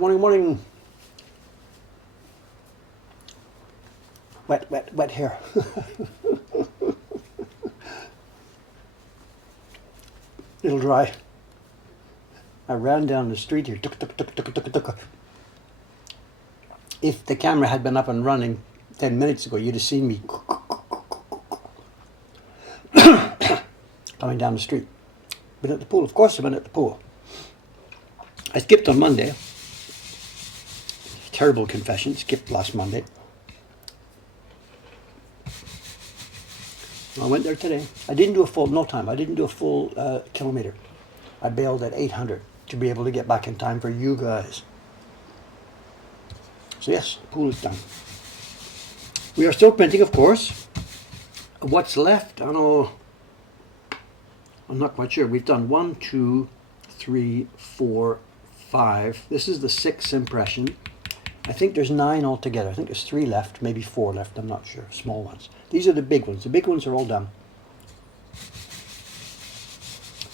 Good morning, morning. Wet, wet, wet hair. It'll dry. I ran down the street here. Tuk, tuk, tuk, tuk, tuk, tuk. If the camera had been up and running 10 minutes ago, you'd have seen me coming down the street. Been at the pool. Of course I've been at the pool. I skipped on Monday. Terrible confession. Skipped last Monday. I went there today. I didn't do a full, no time. I didn't do a full kilometer. I bailed at 800 to be able to get back in time for you guys. So yes, the pool is done. We are still printing, of course. What's left? I don't know. I'm not quite sure. We've done 1, 2, 3, 4, 5. This is the 6th impression. I think there's 9 altogether. I think there's 3 left, maybe 4 left. I'm not sure. Small ones. These are the big ones. The big ones are all done.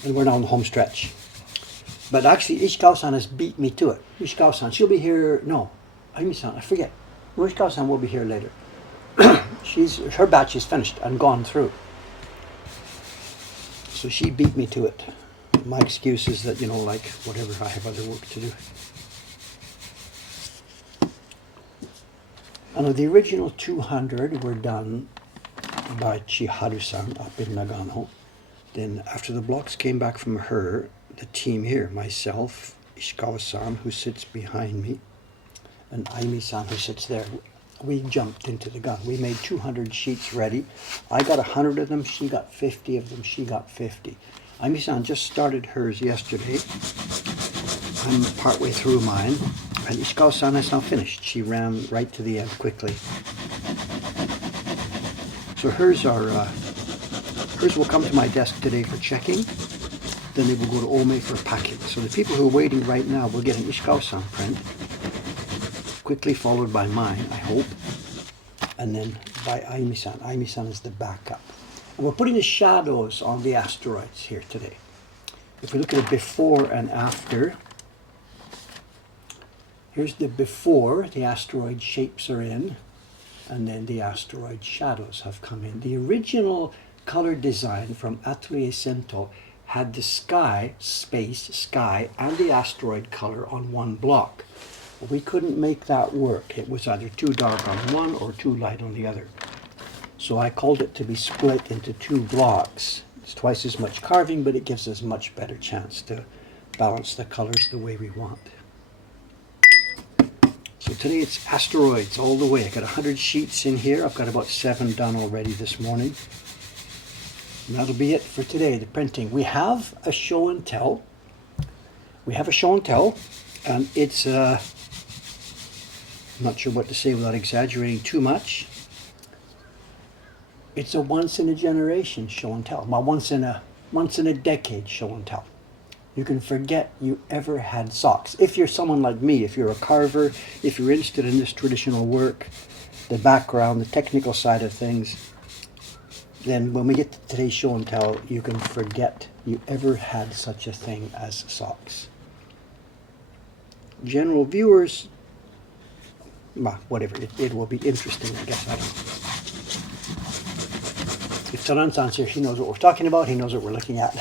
And we're now on the home stretch. But actually, Ishikawa-san has beat me to it. Ishikawa-san, she'll be here. No, Ayumi-san, I forget. No, Ishikawa-san will be here later. Her batch is finished and gone through. So she beat me to it. My excuse is that, like, whatever, I have other work to do. I know the original 200 were done by Chiharu-san up in Nagano. Then after the blocks came back from her, the team here, myself, Ishikawa-san, who sits behind me, and Ayumi-san, who sits there, we jumped into the gun. We made 200 sheets ready. I got 100 of them. She got 50 of them. She got 50. Ayumi-san just started hers yesterday. I'm partway through mine. And Ishikawa-san has now finished. She ran right to the end quickly. So hers will come to my desk today for checking. Then they will go to Ome for packing. So the people who are waiting right now will get an Ishikawa-san print, quickly followed by mine, I hope, and then by Ayumi-san. Ayumi-san is the backup. And we're putting the shadows on the asteroids here today. If we look at it before and after, here's the before, the asteroid shapes are in, and then the asteroid shadows have come in. The original color design from Atelier Sento had the sky, and the asteroid color on one block. We couldn't make that work. It was either too dark on one or too light on the other. So I called it to be split into 2 blocks. It's twice as much carving, but it gives us much better chance to balance the colors the way we want. So today it's asteroids all the way. I got 100 sheets in here. I've got about 7 done already this morning. And that'll be it for today, the printing. We have a show and tell. And it's, I'm not sure what to say without exaggerating too much. It's a once in a generation show and tell. Well, once in a decade show and tell. You can forget you ever had socks. If you're someone like me, if you're a carver, if you're interested in this traditional work, the background, the technical side of things, then when we get to today's show and tell, you can forget you ever had such a thing as socks. General viewers, well, whatever, it will be interesting, I guess. I don't know. If Taran-san's here, he knows what we're talking about, he knows what we're looking at.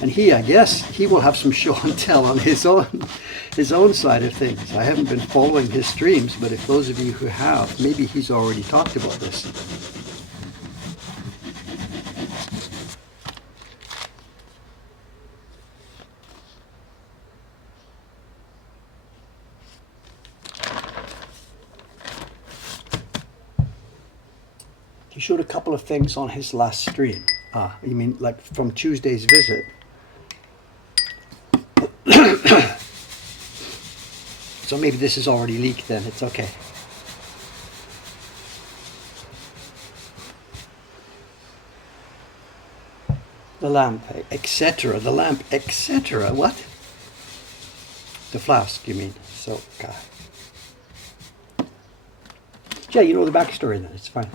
And I guess, he will have some show and tell on his own side of things. I haven't been following his streams, but if those of you who have, maybe he's already talked about this. He showed a couple of things on his last stream. Ah, you mean like from Tuesday's visit? So maybe this is already leaked then, it's okay. The lamp, etc. The lamp, etc. What? The flask, you mean? So, God. Yeah, you know the backstory then, it's fine.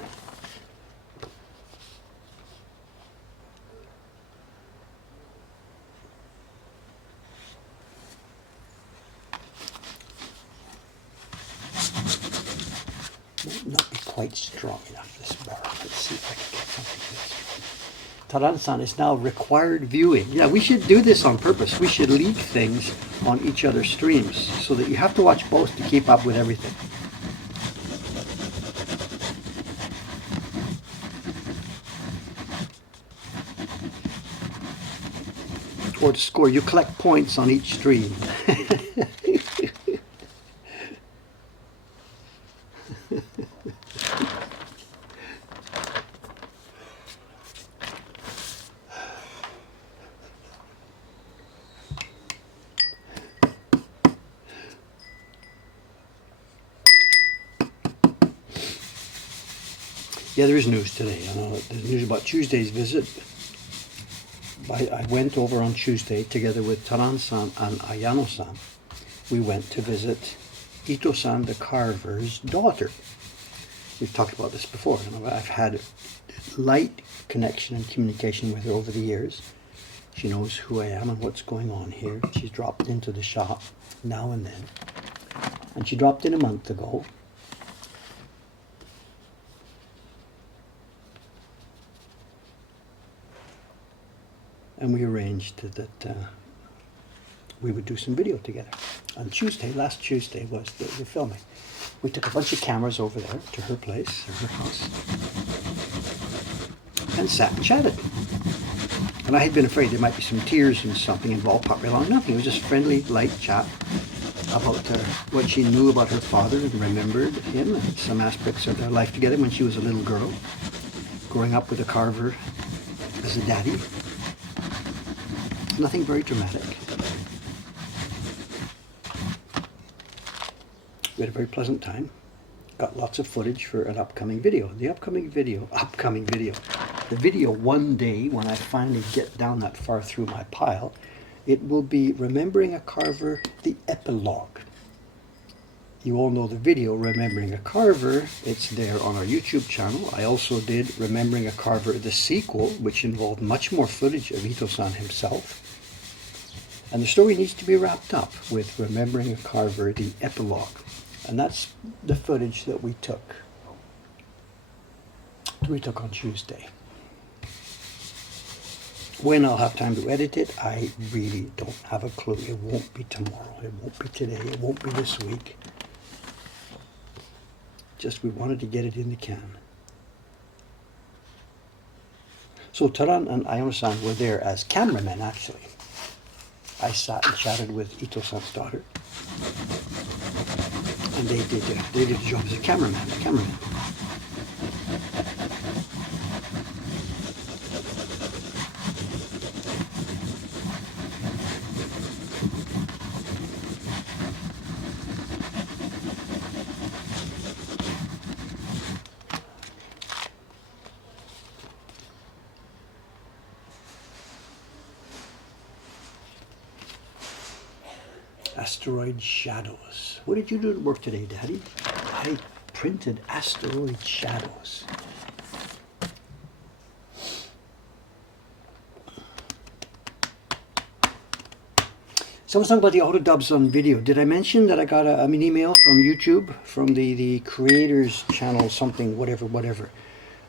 strong enough, this bar. Let's see if I can get something that's strong. Taran-san is now required viewing. Yeah, we should do this on purpose. We should leak things on each other's streams so that you have to watch both to keep up with everything. Or to score, you collect points on each stream. Yeah, there is news today. There's news about Tuesday's visit. I went over on Tuesday together with Taran-san and Ayano-san. We went to visit Ito-san, the carver's daughter. We've talked about this before. I've had light connection and communication with her over the years. She knows who I am and what's going on here. She's dropped into the shop now and then. And she dropped in a month ago. And we arranged that we would do some video together. On Tuesday, last Tuesday, was the filming. We took a bunch of cameras over there to her place, or her house, and sat and chatted. And I had been afraid there might be some tears and something involved, probably along. Nothing, it was just friendly, light chat about what she knew about her father and remembered him, and some aspects of their life together when she was a little girl, growing up with a carver as a daddy. Nothing very dramatic. We had a very pleasant time. Got lots of footage for an upcoming video. The video one day when I finally get down that far through my pile, it will be Remembering a Carver, the epilogue. You all know the video Remembering a Carver. It's there on our YouTube channel. I also did Remembering a Carver, the sequel, which involved much more footage of Ito-san himself. And the story needs to be wrapped up with Remembering a Carver, the epilogue. And that's the footage that we took on Tuesday. When I'll have time to edit it, I really don't have a clue. It won't be tomorrow. It won't be today. It won't be this week. Just we wanted to get it in the can. So Taran and Ayano-san were there as cameramen, actually. I sat and chatted with Ito-san's daughter. And they did the job as a cameraman. Asteroid shadows. What did you do at work today, Daddy? I printed asteroid shadows. Someone's talking about the auto dubs on video. Did I mention that I got an email from YouTube, from the creators channel, something, whatever.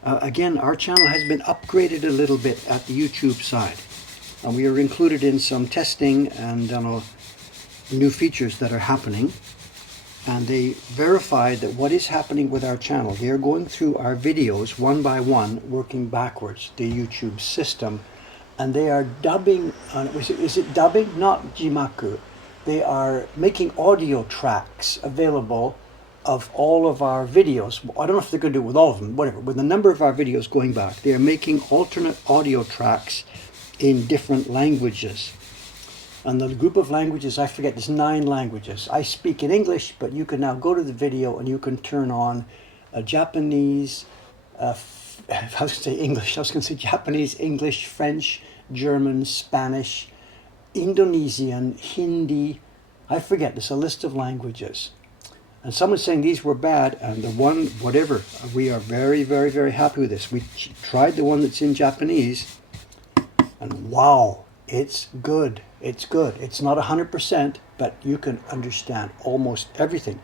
Again, our channel has been upgraded a little bit at the YouTube side. And we are included in some testing and new features that are happening. And they verified that what is happening with our channel, they are going through our videos one by one, working backwards, the YouTube system. And they are dubbing, is it dubbing? Not jimaku. They are making audio tracks available of all of our videos. I don't know if they're going to do it with all of them, whatever. With the number of our videos going back, they are making alternate audio tracks in different languages. And the group of languages, I forget, there's 9 languages. I speak in English, but you can now go to the video and you can turn on Japanese, I was going to say English, I was going to say Japanese, English, French, German, Spanish, Indonesian, Hindi, I forget, there's a list of languages. And someone's saying these were bad, and the one, whatever, we are very, very, very happy with this. We tried the one that's in Japanese, and wow, it's good. It's good. It's not 100%, but you can understand almost everything.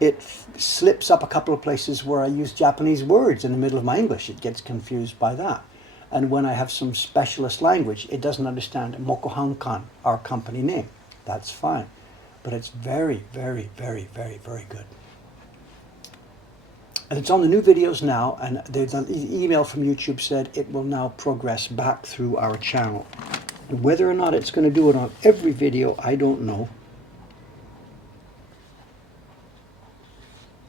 it slips up a couple of places where I use Japanese words in the middle of my English. It gets confused by that. And when I have some specialist language, it doesn't understand Mokuhankan, our company name. That's fine. But it's very, very, very, very, very good. And it's on the new videos now, and there's an email from YouTube said it will now progress back through our channel. And whether or not it's going to do it on every video, I don't know.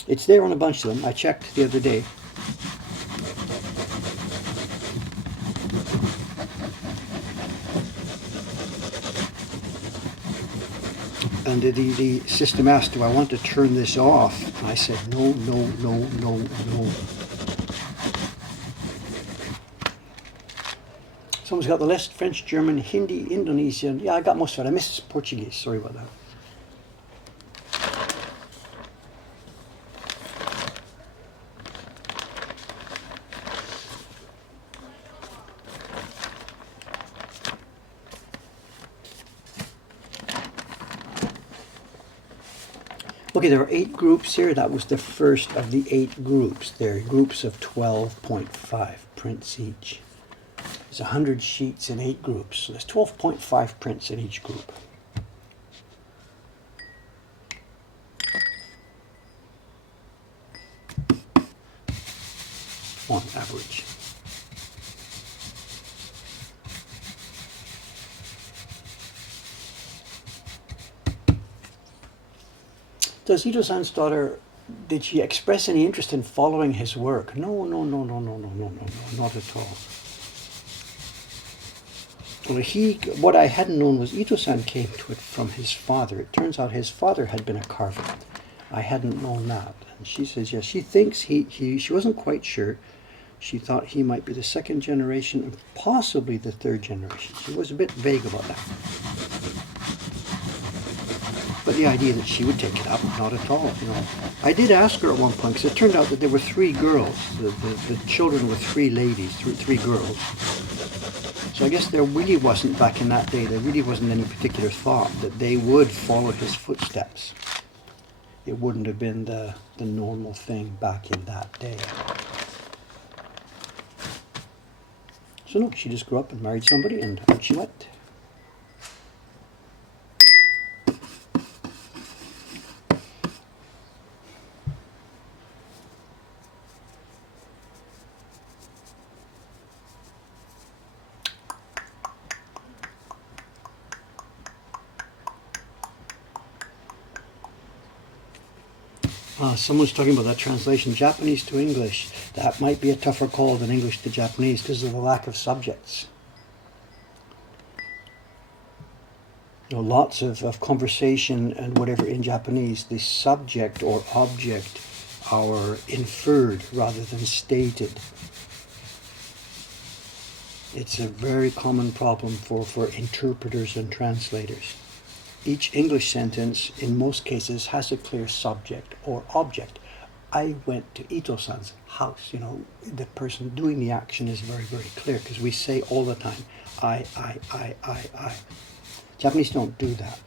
It's there on a bunch of them. I checked the other day. And the system asked, do I want to turn this off? And I said, no, no, no, no, no. Someone's got the list: French, German, Hindi, Indonesian. Yeah, I got most of it. I missed Portuguese. Sorry about that. Okay, there are 8 groups here. That was the first of the 8 groups. There are groups of 12.5 prints each. There's 100 sheets in 8 groups, so there's 12.5 prints in each group. On average. Does Ito-san's daughter, did she express any interest in following his work? No, no, no, no, no, no, no, no, no, not at all. Well, what I hadn't known was Ito-san came to it from his father. It turns out his father had been a carver. I hadn't known that. And she says, yes, she thinks she wasn't quite sure. She thought he might be the 2nd generation and possibly the 3rd generation. She was a bit vague about that. But the idea that she would take it up, not at all. You know, I did ask her at one point, because it turned out that there were 3 girls. The children were 3 ladies, 3 girls. So I guess there really wasn't, back in that day, there really wasn't any particular thought that they would follow his footsteps. It wouldn't have been the normal thing back in that day. So no, she just grew up and married somebody, and out she went. Someone's talking about that translation, Japanese to English. That might be a tougher call than English to Japanese because of the lack of subjects. You know, lots of conversation and whatever in Japanese, the subject or object are inferred rather than stated. It's a very common problem for interpreters and translators. Each English sentence, in most cases, has a clear subject or object. I went to Ito-san's house. You know, the person doing the action is very, very clear because we say all the time, I. Japanese don't do that.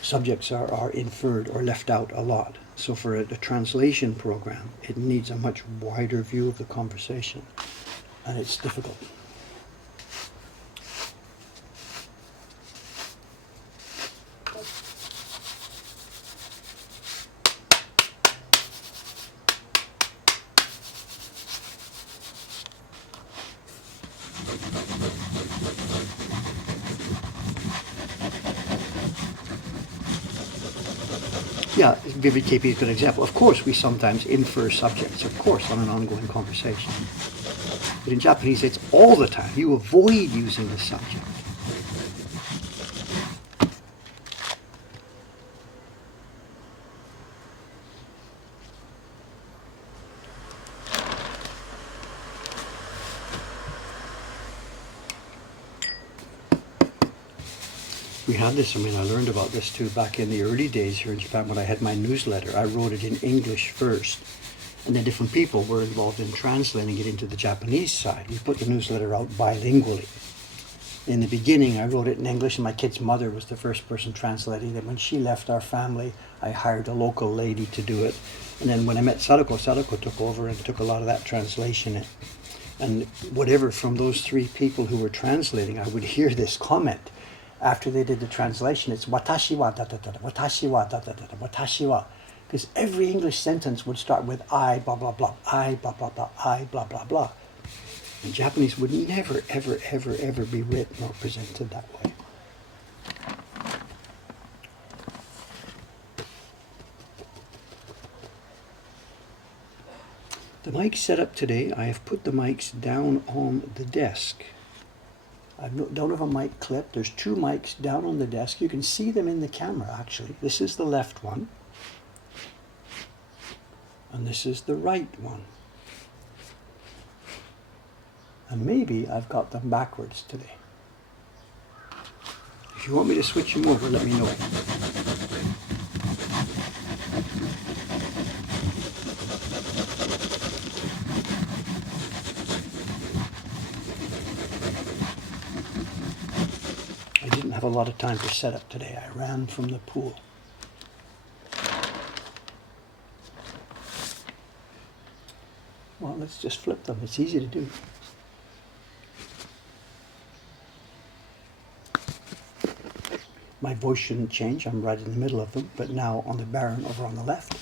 Subjects are inferred or left out a lot. So for a translation program, it needs a much wider view of the conversation. And it's difficult. Yeah, Vivid KP is a good example. Of course, we sometimes infer subjects, of course, on an ongoing conversation. But in Japanese, it's all the time. You avoid using the subject. We had this, I mean, I learned about this too back in the early days here in Japan when I had my newsletter. I wrote it in English first. And then different people were involved in translating it into the Japanese side. We put the newsletter out bilingually. In the beginning, I wrote it in English, and my kid's mother was the first person translating it. When she left our family, I hired a local lady to do it. And then when I met Sadako, Sadako took over and took a lot of that translation in. And whatever, from those three people who were translating, I would hear this comment after they did the translation. It's watashi wa da da da da, watashi wa da da da da, watashi wa. Because every English sentence would start with I, blah, blah, blah, I, blah, blah, blah, I, blah, blah, blah. And Japanese would never, ever, ever, ever be written or presented that way. The mic setup today, I have put the mics down on the desk. I don't have a mic clip. There's two mics down on the desk. You can see them in the camera, actually. This is the left one. And this is the right one. And maybe I've got them backwards today. If you want me to switch them over, let me know. I didn't have a lot of time for setup today. I ran from the pool. Well, let's just flip them. It's easy to do. My voice shouldn't change. I'm right in the middle of them, but now on the Baron over on the left,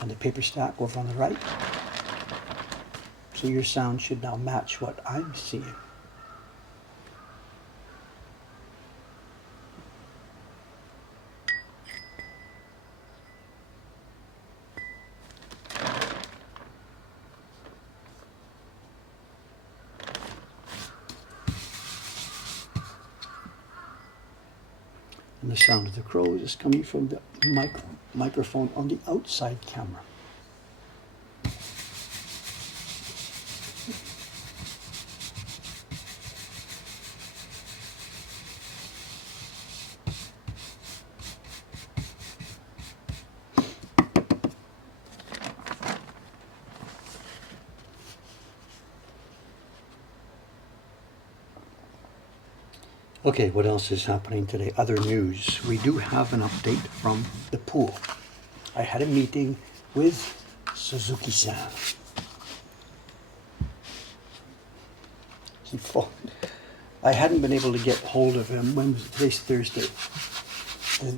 and the paper stack over on the right. So your sound should now match what I'm seeing. And the sound of the crows is coming from the microphone on the outside camera. Okay, what else is happening today? Other news. We do have an update from the pool. I had a meeting with Suzuki-san. He phoned. I hadn't been able to get hold of him. When was it? Today's Thursday.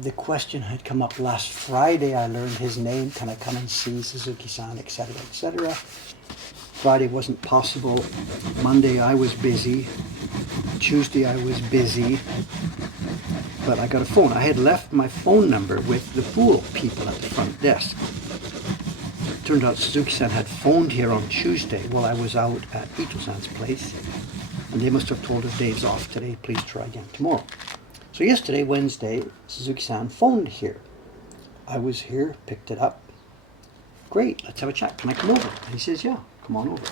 The question had come up last Friday. I learned his name. Can I come and see Suzuki-san, etc., etc. Friday wasn't possible. Monday I was busy. Tuesday I was busy, but I got a phone. I had left my phone number with the pool people at the front desk. Turned out Suzuki-san had phoned here on Tuesday while I was out at Ito-san's place, and they must have told her Dave's off today, please try again tomorrow. So yesterday, Wednesday, Suzuki-san phoned here. I was here, picked it up. Great, let's have a chat. Can I come over? And he says, yeah, come on over.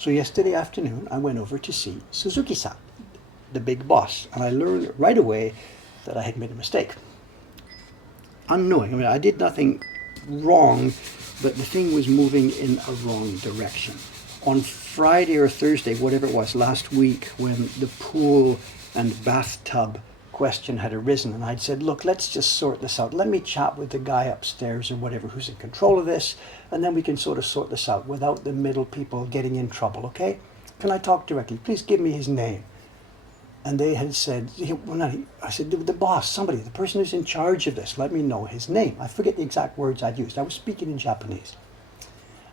So yesterday afternoon, I went over to see Suzuki-san, the big boss, and I learned right away that I had made a mistake. Unknowing. I mean, I did nothing wrong, but the thing was moving in a wrong direction. On Friday or Thursday, whatever it was, last week, when the pool and bathtub question had arisen, and I'd said, look, let's just sort this out. Let me chat with the guy upstairs or whatever who's in control of this, and then we can sort of sort this out without the middle people getting in trouble, okay? Can I talk directly? Please give me his name. And they had said, I said, the boss, somebody, the person who's in charge of this, let me know his name. I forget the exact words I'd used. I was speaking in Japanese.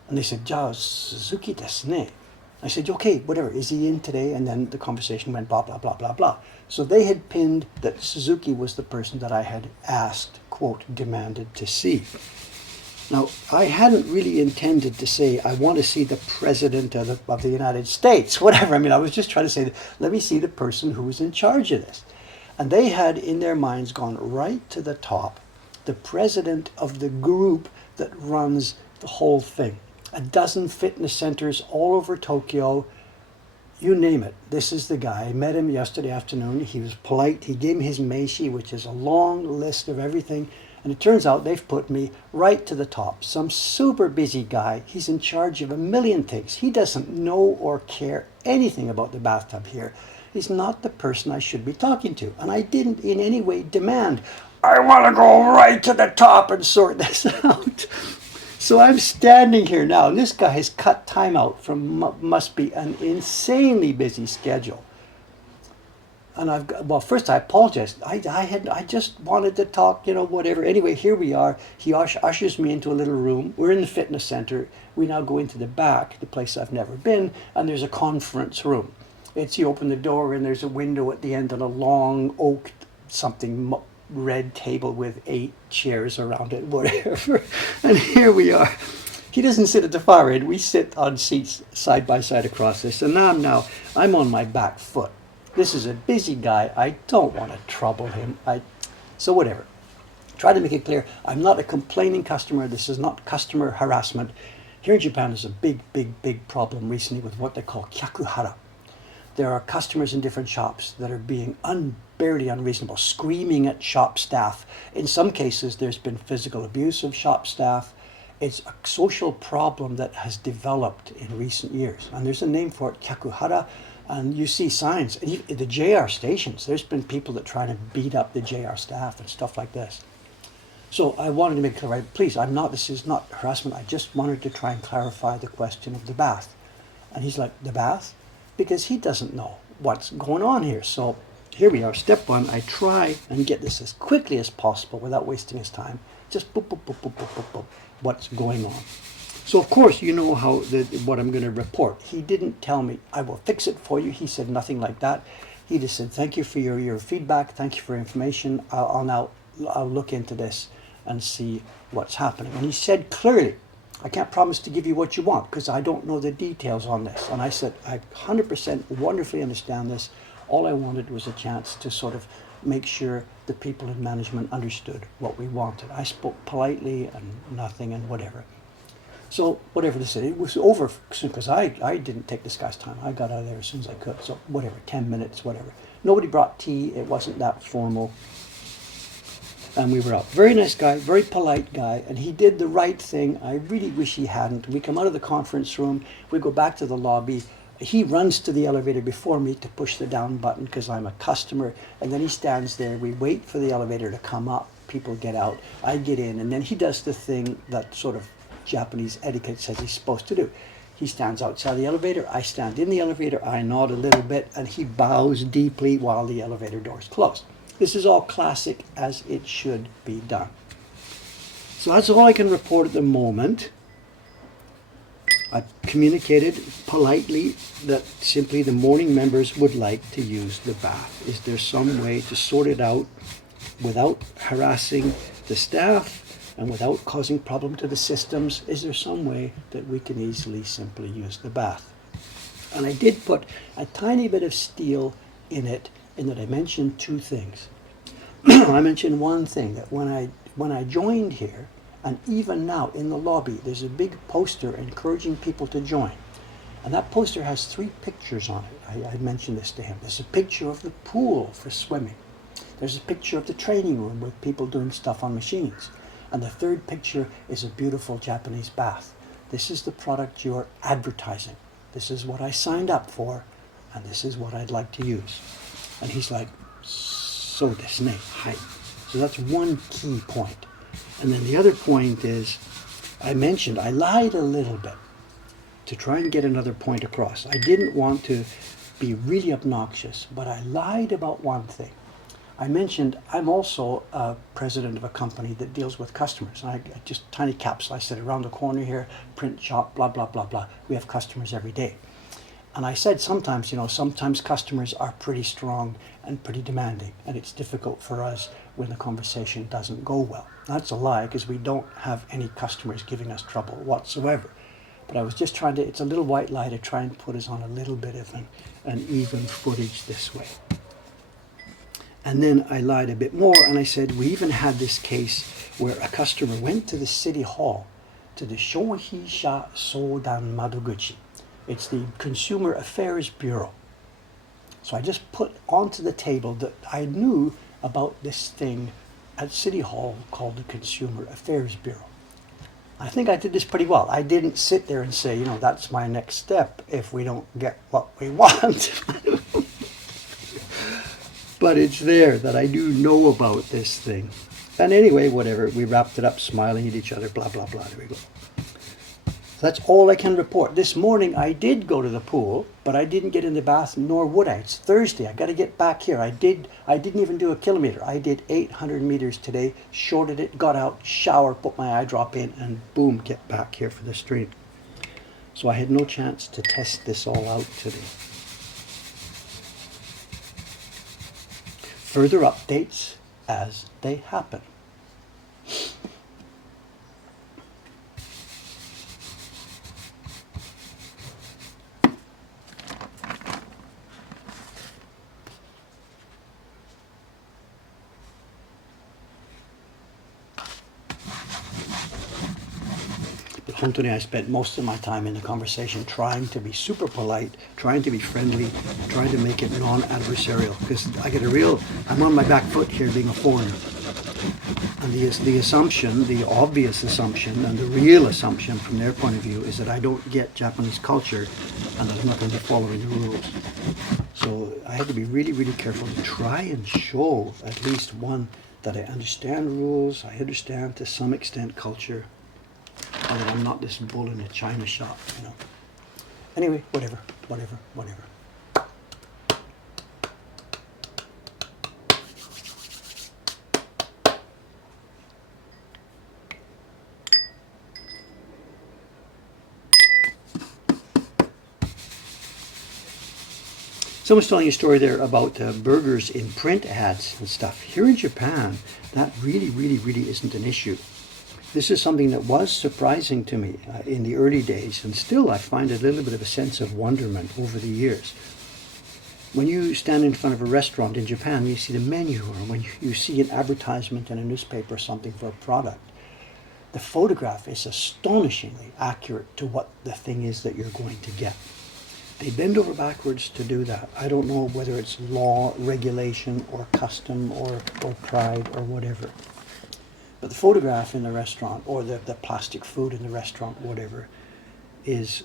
And they said, Ja, Suzuki desu ne. I said, okay, whatever, is he in today? And then the conversation went blah, blah, blah, blah, blah. So they had pinned that Suzuki was the person that I had asked, quote, demanded to see. Now, I hadn't really intended to say, I want to see the President of the United States, whatever. I mean, I was just trying to say, let me see the person who was in charge of this. And they had, in their minds, gone right to the top, the president of the group that runs the whole thing. 12 fitness centers all over Tokyo, you name it. This is the guy. I met him yesterday afternoon. He was polite. He gave me his meishi, which is a long list of everything. And it turns out they've put me right to the top. Some super busy guy. He's in charge of a million things. He doesn't know or care anything about the bathtub here. He's not the person I should be talking to. And I didn't in any way demand, I want to go right to the top and sort this out. So I'm standing here now, and this guy has cut time out from must be an insanely busy schedule. And well, first I apologized. I just wanted to talk, whatever. Anyway, here we are. He ushers me into a little room. We're in the fitness center. We now go into the back, the place I've never been, and there's a conference room. You open the door and there's a window at the end and a long oak red table with 8 chairs around it, whatever. And here we are. He doesn't sit at the far end. We sit on seats side by side across this. And now I'm on my back foot. This is a busy guy. I don't want to trouble him. So whatever. Try to make it clear. I'm not a complaining customer. This is not customer harassment. Here in Japan, there's a big problem recently with what they call kyakuhara. There are customers in different shops that are being unbearably unreasonable, screaming at shop staff. In some cases, there's been physical abuse of shop staff. It's a social problem that has developed in recent years. And there's a name for it, kyakuhara. And you see signs. The JR stations, there's been people that try to beat up the JR staff and stuff like this. So I wanted to make it clear, please, this is not harassment. I just wanted to try and clarify the question of the bath. And he's like, the bath? Because he doesn't know what's going on here. So here we are, step 1. I try and get this as quickly as possible without wasting his time. Just boop, boop, boop, boop, boop, boop, boop, what's going on. So of course you know what I'm going to report. He didn't tell me, I will fix it for you. He said nothing like that. He just said, thank you for your feedback. Thank you for information. I'll look into this and see what's happening. And he said clearly, I can't promise to give you what you want because I don't know the details on this. And I said, I 100% wonderfully understand this. All I wanted was a chance to sort of make sure the people in management understood what we wanted. I spoke politely and nothing and whatever. So whatever this is, it was over soon because I didn't take this guy's time. I got out of there as soon as I could. So whatever, 10 minutes, whatever. Nobody brought tea. It wasn't that formal. And we were out. Very nice guy, very polite guy, and he did the right thing. I really wish he hadn't. We come out of the conference room. We go back to the lobby. He runs to the elevator before me to push the down button because I'm a customer. And then he stands there. We wait for the elevator to come up. People get out. I get in. And then he does the thing that sort of Japanese etiquette says he's supposed to do. He stands outside the elevator. I stand in the elevator. I nod a little bit. And he bows deeply while the elevator doors close. This is all classic as it should be done. So that's all I can report at the moment. I've communicated politely that simply the morning members would like to use the bath. Is there some way to sort it out without harassing the staff and without causing problem to the systems? Is there some way that we can easily simply use the bath? And I did put a tiny bit of steel in it in that I mentioned 2 things. I mentioned one thing, that when I joined here, and even now in the lobby, there's a big poster encouraging people to join. And that poster has 3 pictures on it. I mentioned this to him. There's a picture of the pool for swimming. There's a picture of the training room with people doing stuff on machines. And the 3rd picture is a beautiful Japanese bath. This is the product you're advertising. This is what I signed up for, and this is what I'd like to use. And he's like, so desu ne, hai. So that's one key point. And then the other point is, I mentioned I lied a little bit to try and get another point across. I didn't want to be really obnoxious, but I lied about one thing. I mentioned I'm also a president of a company that deals with customers. And I just tiny capsule. I said around the corner here, print shop, blah, blah, blah, blah. We have customers every day. And I said sometimes, sometimes customers are pretty strong and pretty demanding, and it's difficult for us when the conversation doesn't go well. That's a lie, because we don't have any customers giving us trouble whatsoever. But I was just trying to, it's a little white lie to try and put us on a little bit of an even footage this way. And then I lied a bit more, and I said we even had this case where a customer went to the city hall, to the Shohisha Soudan Madoguchi. It's the Consumer Affairs Bureau. So I just put onto the table that I knew about this thing at City Hall called the Consumer Affairs Bureau. I think I did this pretty well. I didn't sit there and say, that's my next step if we don't get what we want. But it's there that I do know about this thing. And anyway, whatever, we wrapped it up smiling at each other, blah, blah, blah, there we go. That's all I can report. This morning I did go to the pool, but I didn't get in the bath, nor would I. It's Thursday. I got to get back here. I didn't even do a kilometer. I did 800 meters today, shorted it, got out, shower, put my eye drop in, and boom, get back here for the stream. So I had no chance to test this all out today. Further updates as they happen. Anthony, I spent most of my time in the conversation trying to be super polite, trying to be friendly, trying to make it non-adversarial, because I'm on my back foot here being a foreigner. And the assumption, the obvious assumption, and the real assumption from their point of view is that I don't get Japanese culture and that I'm not going to be following the rules. So I had to be really, really careful to try and show at least one, that I understand rules, I understand to some extent culture, and that I'm not this bull in a china shop, Anyway, whatever. Someone's telling a story there about burgers in print ads and stuff. Here in Japan, that really, really, really isn't an issue. This is something that was surprising to me in the early days, and still I find a little bit of a sense of wonderment over the years. When you stand in front of a restaurant in Japan, you see the menu, or when you see an advertisement in a newspaper or something for a product, the photograph is astonishingly accurate to what the thing is that you're going to get. They bend over backwards to do that. I don't know whether it's law, regulation, or custom, or pride, or whatever. But the photograph in the restaurant, or the plastic food in the restaurant, whatever, is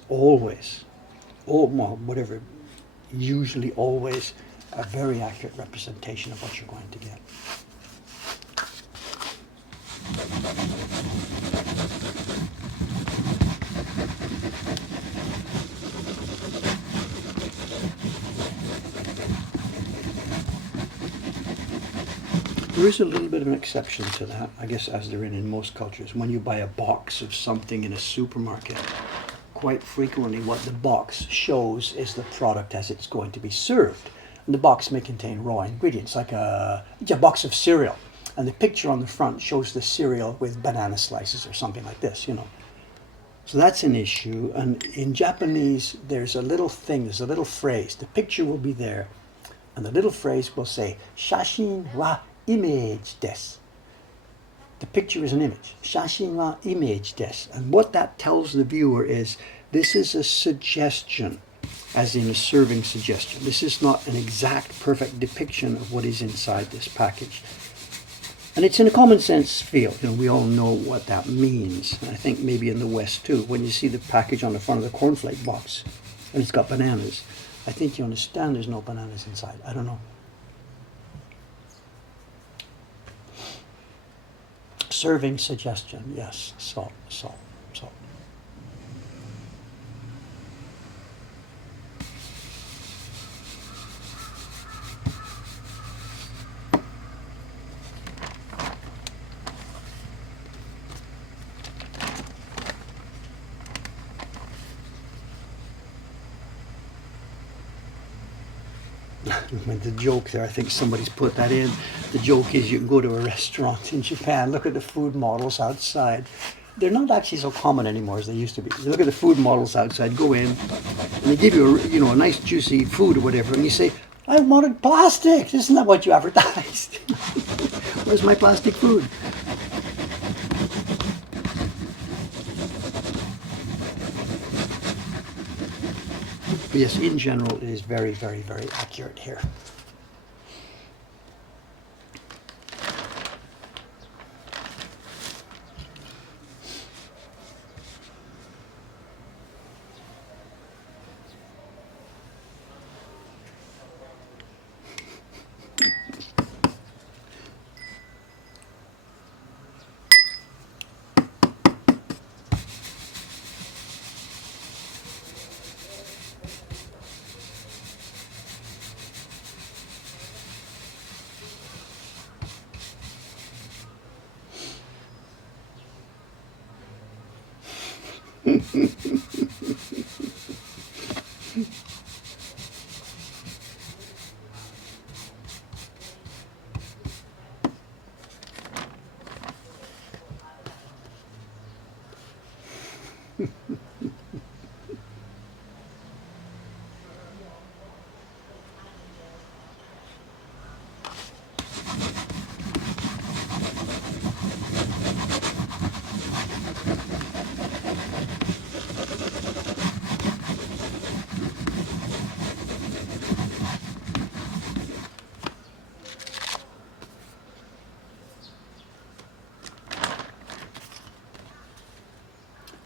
usually always a very accurate representation of what you're going to get. There is a little bit of an exception to that, I guess, as they're in most cultures. When you buy a box of something in a supermarket, quite frequently what the box shows is the product as it's going to be served. And the box may contain raw ingredients, like a box of cereal. And the picture on the front shows the cereal with banana slices or something like this, So that's an issue. And in Japanese, there's a little phrase. The picture will be there, and the little phrase will say, "Shashin wa image desu." The picture is an image. Shashin wa image desu. And what that tells the viewer is, this is a suggestion, as in a serving suggestion. This is not an exact, perfect depiction of what is inside this package. And it's in a common sense field. We all know what that means. And I think maybe in the West too, when you see the package on the front of the cornflake box and it's got bananas, I think you understand there's no bananas inside. I don't know. Serving suggestion, yes, salt. The joke there, I think somebody's put that in. The joke is you can go to a restaurant in Japan, look at the food models outside. They're not actually so common anymore as they used to be. You look at the food models outside, go in, and they give you a nice juicy food or whatever, and you say, "I wanted plastic. Isn't that what you advertised? Where's my plastic food?" But yes, in general, it is very, very, very accurate here.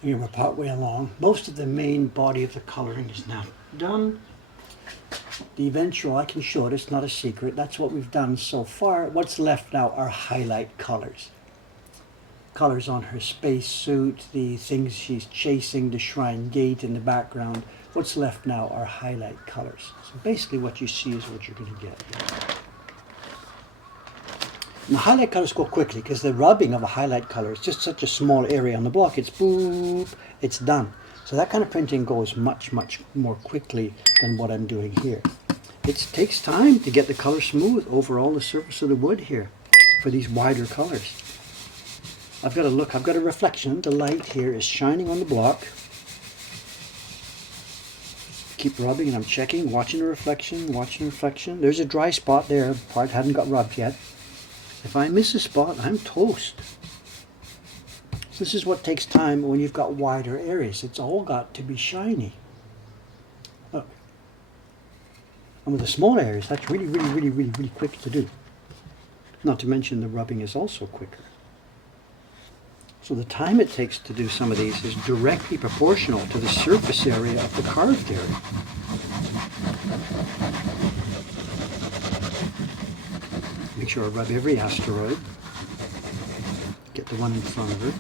Here we're partway along. Most of the main body of the coloring is now done. The eventual, I can show it, it's not a secret. That's what we've done so far. What's left now are highlight colors. Colors on her space suit, the things she's chasing, the shrine gate in the background. What's left now are highlight colors. So basically what you see is what you're going to get here. And the highlight colors go quickly because the rubbing of a highlight color is just such a small area on the block. It's boop, it's done. So that kind of printing goes much, much more quickly than what I'm doing here. It takes time to get the color smooth over all the surface of the wood here for these wider colors. I've got to look, I've got a reflection. The light here is shining on the block. Keep rubbing and I'm checking, watching the reflection, watching the reflection. There's a dry spot there, part hadn't got rubbed yet. If I miss a spot, I'm toast. This is what takes time when you've got wider areas. It's all got to be shiny. Look. And with the small areas, that's really quick to do. Not to mention the rubbing is also quicker. So the time it takes to do some of these is directly proportional to the surface area of the carved area. Make sure I rub every asteroid. Get the one in front of her.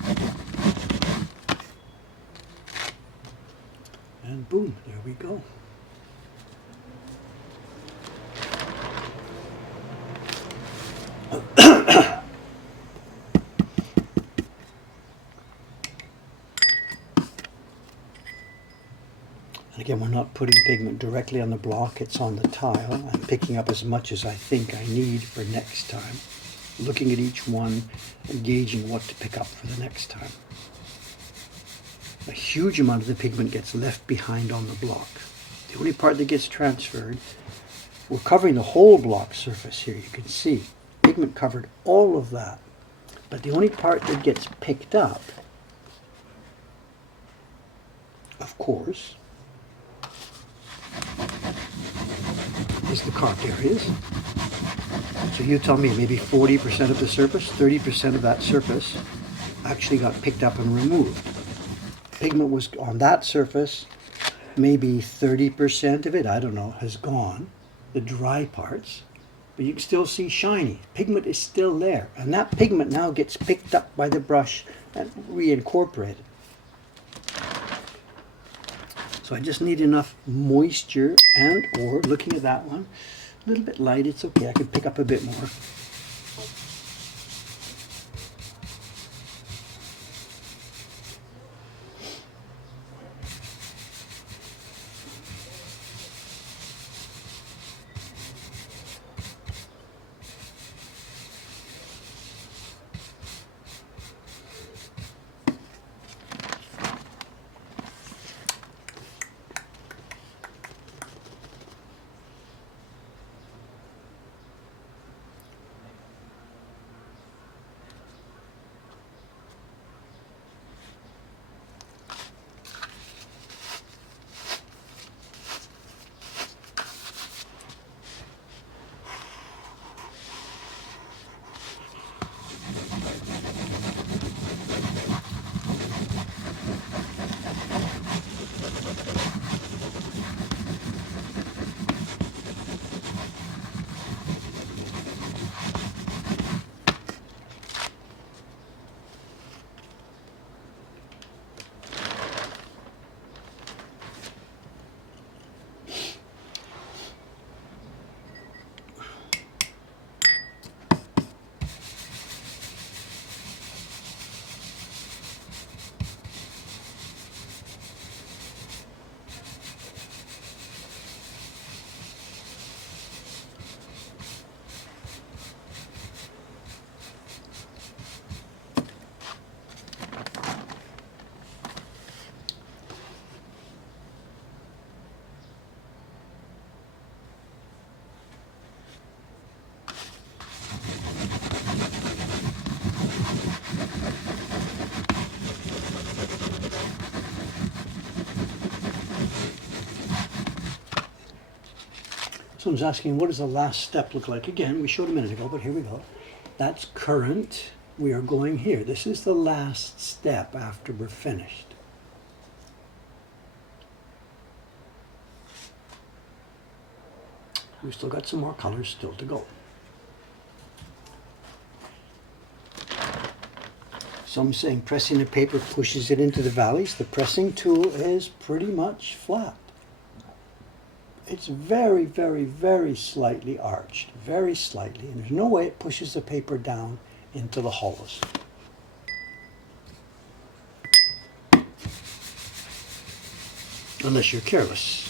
And boom, there we go. And again, we're not putting pigment directly on the block, it's on the tile. I'm picking up as much as I think I need for next time. Looking at each one and gauging what to pick up for the next time. A huge amount of the pigment gets left behind on the block. The only part that gets transferred, we're covering the whole block surface here, you can see. Pigment covered all of that. But the only part that gets picked up, of course, is the carved areas. So you tell me, maybe 40% of the surface, 30% of that surface actually got picked up and removed. Pigment was on that surface, maybe 30% of it, I don't know, has gone, the dry parts, but you can still see shiny. Pigment is still there, and that pigment now gets picked up by the brush and reincorporated. So I just need enough moisture and or, looking at that one, a little bit light, it's okay, I can pick up a bit more. Someone's asking, what does the last step look like? Again, we showed a minute ago, but here we go. That's current. We are going here. This is the last step after we're finished. We've still got some more colors still to go. Some saying pressing the paper pushes it into the valleys. The pressing tool is pretty much flat. It's very, very, very slightly arched, very slightly, and there's no way it pushes the paper down into the hollows. Unless you're careless.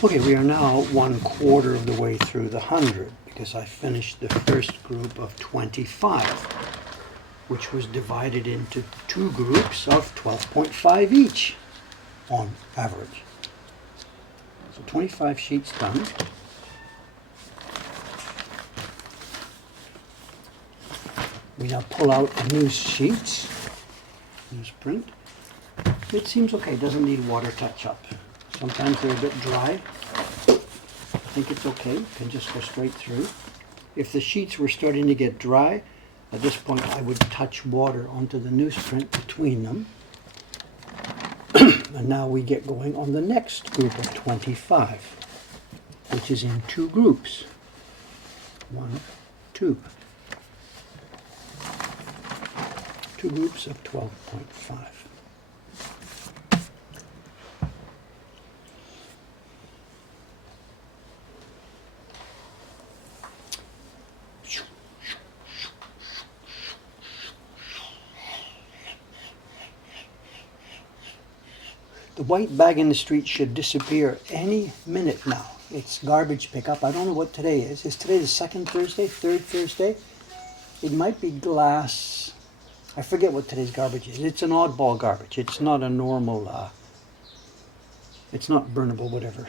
Okay, we are now 1/4 of the way through the 100 because I finished the first group of 25, which was divided into 2 groups of 12.5 each on average. So 25 sheets done. We now pull out the news sheets, newsprint. It seems okay, it doesn't need water touch-up. Sometimes they're a bit dry. I think it's okay, can just go straight through. If the sheets were starting to get dry, at this point I would touch water onto the newsprint between them. And now we get going on the next group of 25, which is in 2 groups. 1, 2. 2 groups of 12.5. The white bag in the street should disappear any minute now. It's garbage pickup. I don't know what today is. Is today the 2nd Thursday, 3rd Thursday? It might be glass. I forget what today's garbage is. It's an oddball garbage. It's not a normal, it's not burnable, whatever.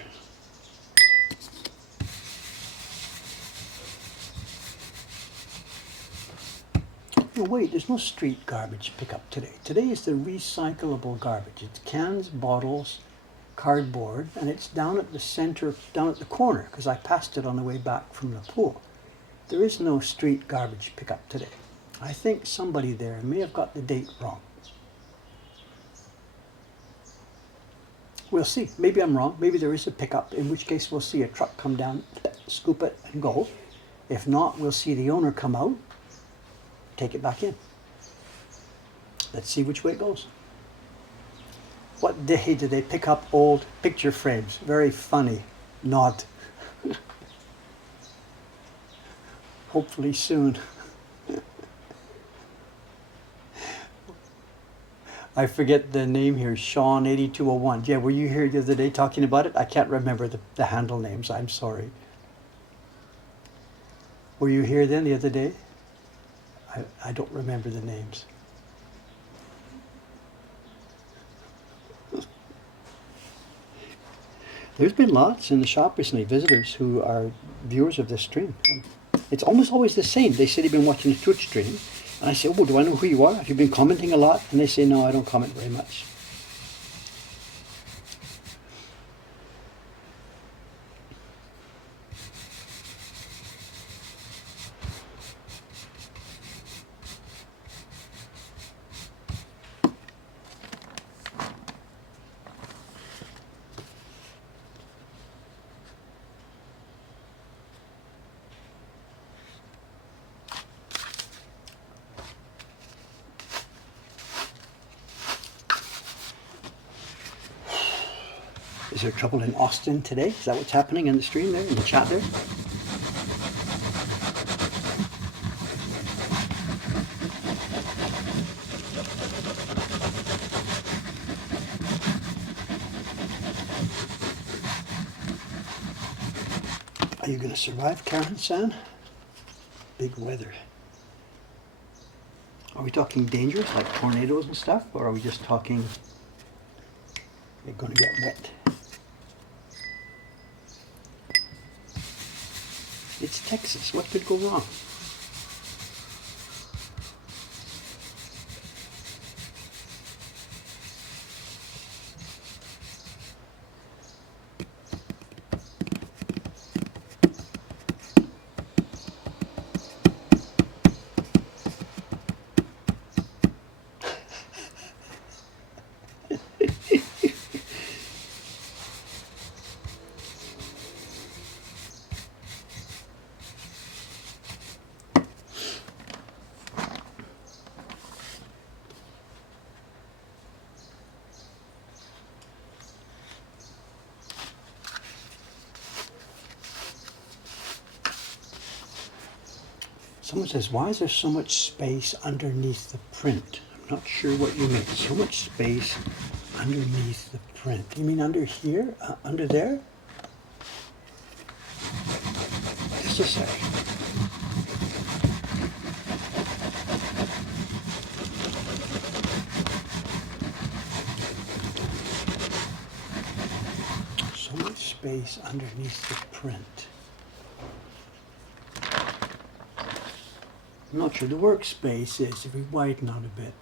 No, wait, there's no street garbage pickup today. Today is the recyclable garbage. It's cans, bottles, cardboard, and it's down at the center, down at the corner, because I passed it on the way back from the pool. There is no street garbage pickup today. I think somebody there may have got the date wrong. We'll see. Maybe I'm wrong. Maybe there is a pickup, in which case we'll see a truck come down, scoop it, and go. If not, we'll see the owner come out, take it back in. Let's see which way it goes. What day do they pick up old picture frames? Very funny. Not. Hopefully soon. I forget the name here, Sean 8201. Yeah, were you here the other day talking about it? I can't remember the handle names, I'm sorry. Were you here then the other day? I don't remember the names. There's been lots in the shop recently, visitors who are viewers of this stream. It's almost always the same. They say they've been watching the Twitch stream. And I say, oh, do I know who you are? Have you been commenting a lot? And they say, no, I don't comment very much. Is there trouble in Austin today? Is that what's happening in the stream there, in the chat there? Are you going to survive, Karen-san? Big weather. Are we talking dangerous, like tornadoes and stuff, or are we just talking you're going to get wet? It's Texas. What could go wrong? Someone says, why is there so much space underneath the print? I'm not sure what you mean. So much space underneath the print. You mean under here? Under there? Just a sec. So much space underneath the print. I'm not sure. The workspace is, if we widen out a bit,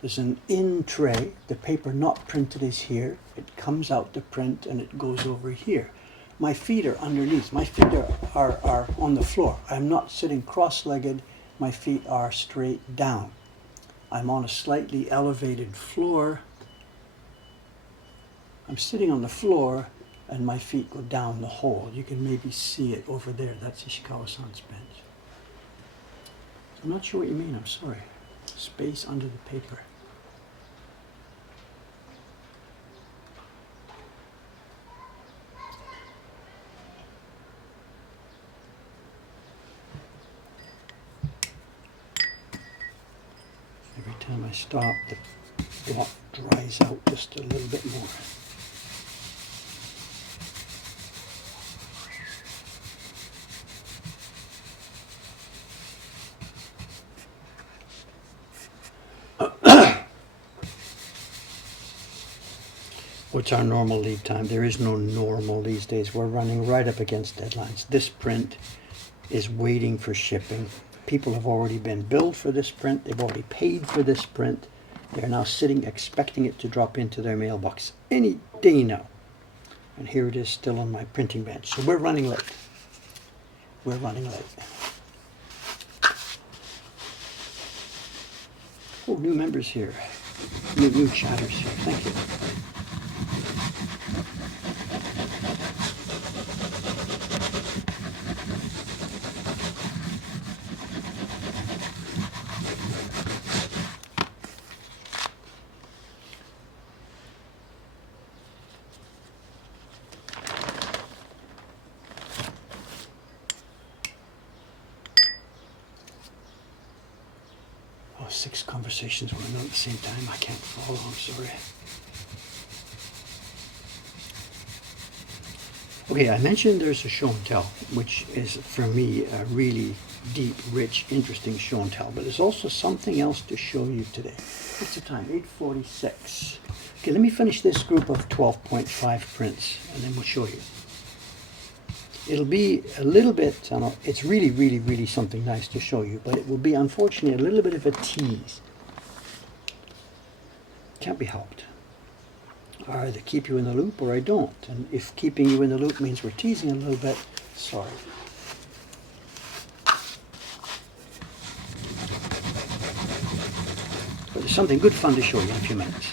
there's an in tray. The paper not printed is here. It comes out to print and it goes over here. My feet are underneath. My feet are on the floor. I'm not sitting cross-legged. My feet are straight down. I'm on a slightly elevated floor. I'm sitting on the floor and my feet go down the hole. You can maybe see it over there. That's Ishikawa-san's bench. I'm not sure what you mean, I'm sorry. Space under the paper. Every time I stop, the block dries out just a little bit more. What's our normal lead time? There is no normal these days. We're running right up against deadlines. This print is waiting for shipping. People have already been billed for this print. They've already paid for this print. They're now sitting expecting it to drop into their mailbox any day now. And here it is still on my printing bench. So we're running late. We're running late. Oh, new members here. New chatters here. Thank you. Oh, 6 conversations going on at the same time. I can't follow. I'm sorry. Okay, I mentioned there's a show and tell, which is for me a really deep, rich, interesting show and tell. But there's also something else to show you today. What's the time? 8:46. Okay, let me finish this group of 12.5 prints, and then we'll show you. It'll be a little bit, it's really, really, really something nice to show you, but it will be, unfortunately, a little bit of a tease. Can't be helped. I either keep you in the loop or I don't. And if keeping you in the loop means we're teasing a little bit, sorry. But there's something good fun to show you in a few minutes.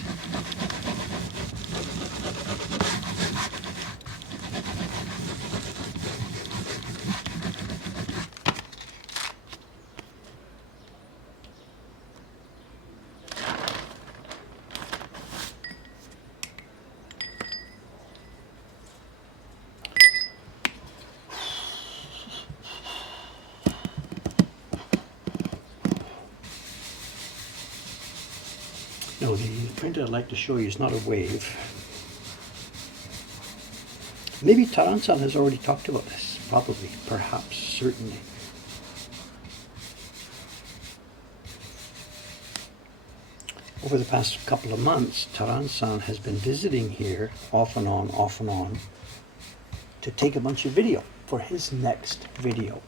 No, the print I'd like to show you is not a wave. Maybe Taran-san has already talked about this. probably, perhaps, certainly. Over the past couple of months, Taran-san has been visiting here off and on, to take a bunch of video for his next video.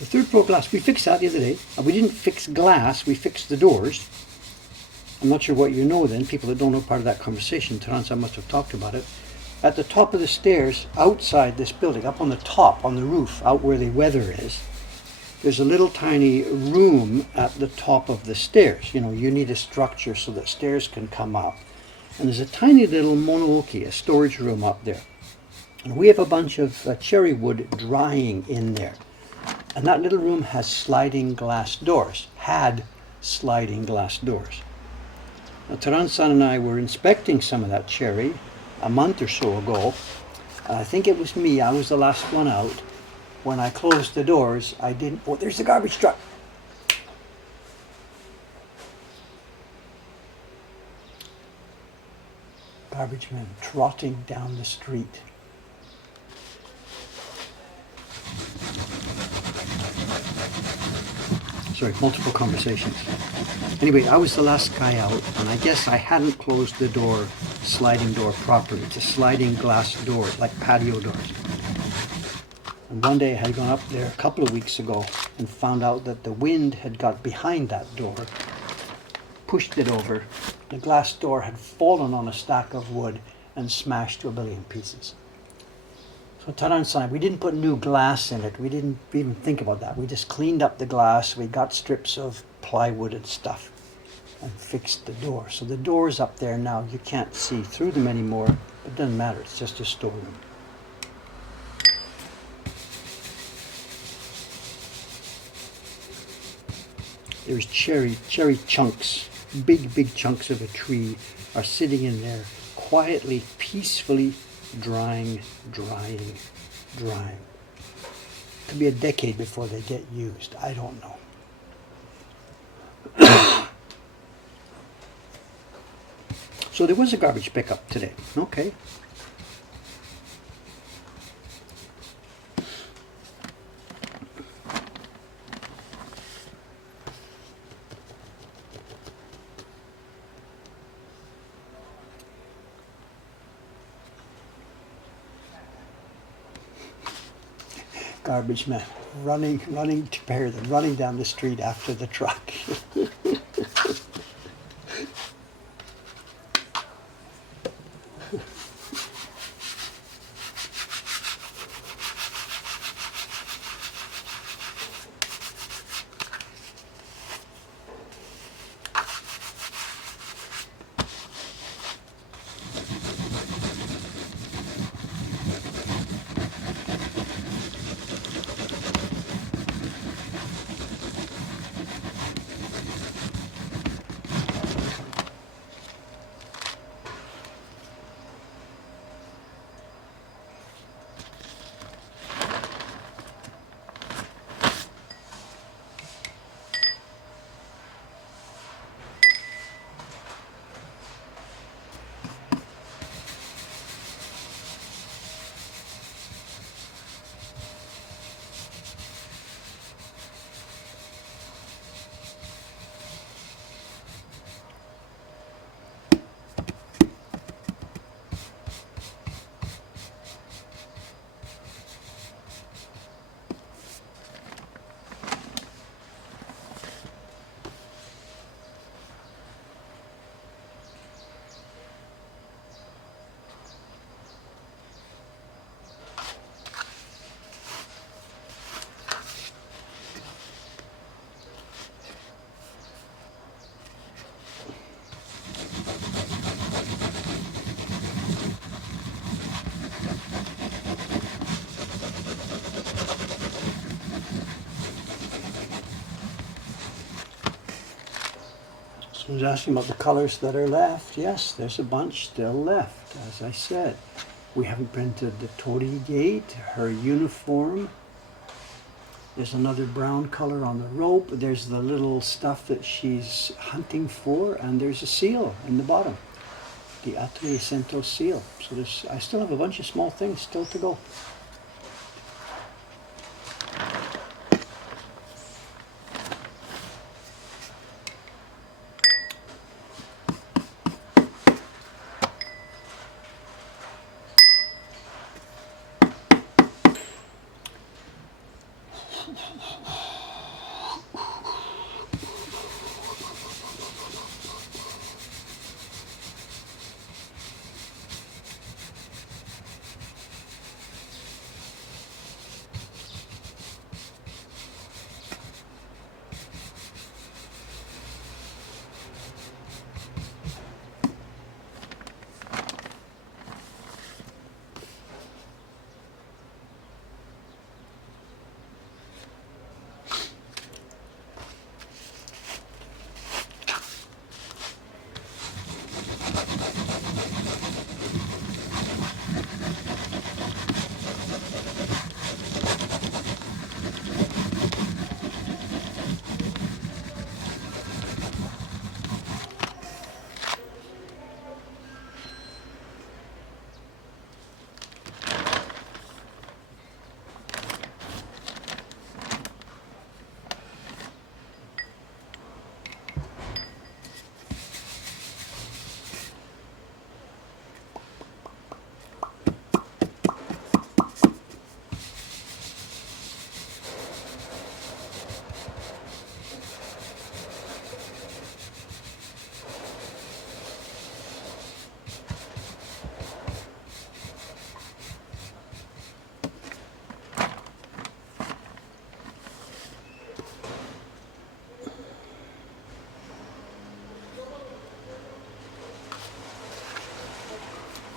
The third pro glass, we fixed that the other day. We didn't fix glass, we fixed the doors. I'm not sure what you know then, people that don't know part of that conversation, Taran-san must have talked about it. At the top of the stairs, outside this building, up on the top, on the roof, out where the weather is, there's a little tiny room at the top of the stairs. You know, you need a structure so that stairs can come up. And there's a tiny little monoki, a storage room up there. And we have a bunch of cherry wood drying in there. And that little room has sliding glass doors, had sliding glass doors. Now, Taran-san and I were inspecting some of that cherry a month or so ago. And I think it was me, I was the last one out. When I closed the doors, I didn't, oh, there's the garbage truck. Garbage men trotting down the street. Sorry, multiple conversations. Anyway, I was the last guy out, and I guess I hadn't closed the door, sliding door properly. It's a sliding glass door, like patio doors. And one day I had gone up there a couple of weeks ago and found out that the wind had got behind that door, pushed it over. The glass door had fallen on a stack of wood and smashed to a billion pieces. So Taran-san, we didn't put new glass in it. We didn't even think about that. We just cleaned up the glass. We got strips of plywood and stuff and fixed the door. So the door's up there now. You can't see through them anymore. It doesn't matter. It's just a storeroom. There's cherry chunks, big chunks of a tree are sitting in there quietly, peacefully drying. Could be a decade before they get used. I don't know. So there was a garbage pickup today. Okay. Garbage man running to pair them, running down the street after the truck. Someone's asking about the colors that are left. Yes, there's a bunch still left, as I said. We haven't printed the torii gate, her uniform. There's another brown color on the rope. There's the little stuff that she's hunting for, and there's a seal in the bottom, the Atelier Sento seal. So I still have a bunch of small things still to go.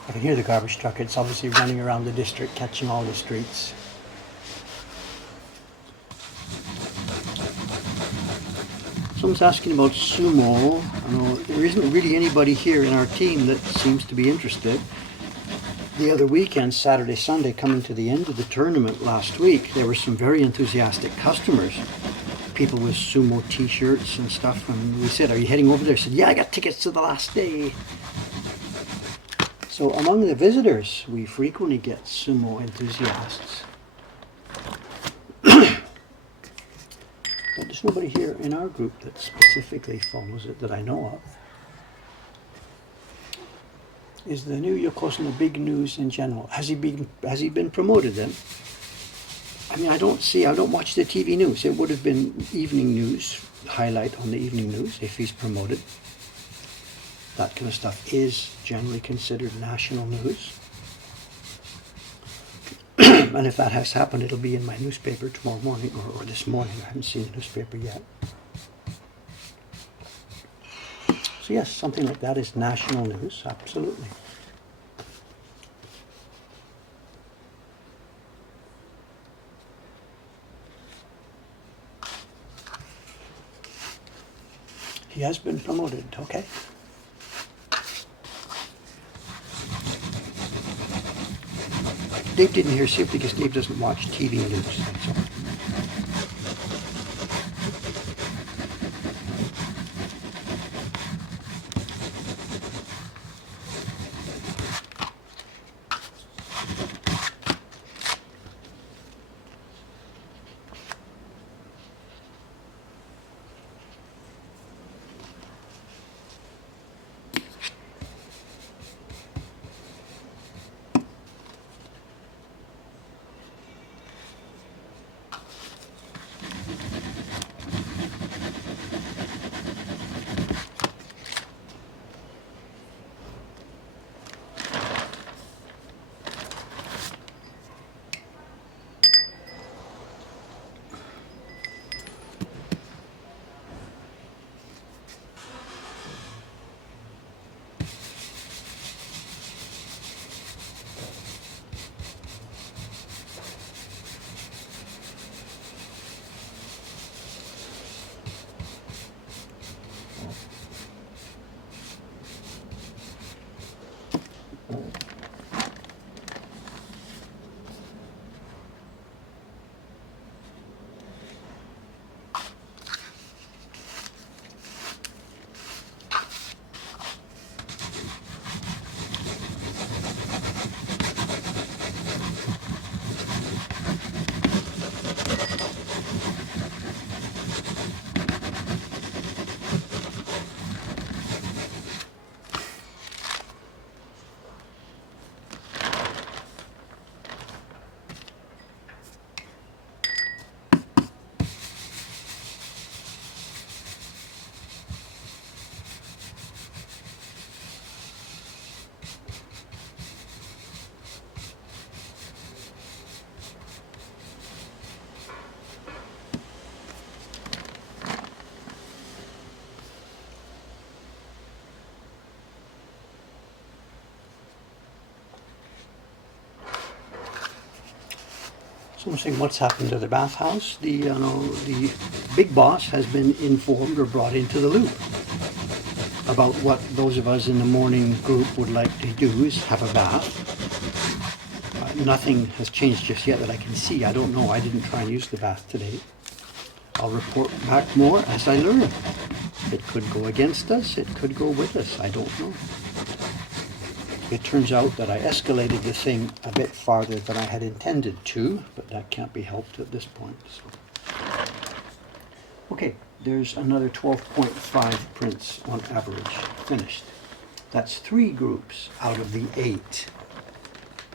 I can hear the garbage truck. It's obviously running around the district, catching all the streets. Someone's asking about sumo. There isn't really anybody here in our team that seems to be interested. The other weekend, Saturday, Sunday, coming to the end of the tournament last week, there were some very enthusiastic customers. People with sumo t-shirts and stuff. And we said, "Are you heading over there?" I said, "Yeah, I got tickets to the last day." So among the visitors, we frequently get sumo enthusiasts. But there's nobody here in our group that specifically follows it that I know of. Is the new Yokozuna big news in general? Has he been promoted then? I mean, I don't watch the TV news. It would have been evening news, highlight on the evening news if he's promoted. That kind of stuff is generally considered national news. And if that has happened, it'll be in my newspaper tomorrow morning, or this morning. I haven't seen the newspaper yet. So yes, something like that is national news, absolutely. He has been promoted, okay. Dave didn't hear simply because Dave doesn't watch TV news. So. Someone's saying, what's happened to the bathhouse? The big boss has been informed or brought into the loop about what those of us in the morning group would like to do is have a bath. Nothing has changed just yet that I can see. I don't know. I didn't try and use the bath today. I'll report back more as I learn. It could go against us. It could go with us. I don't know. It turns out that I escalated the thing a bit farther than I had intended to, but that can't be helped at this point. So. Okay, there's another 12.5 prints on average finished. That's 3 groups out of the 8.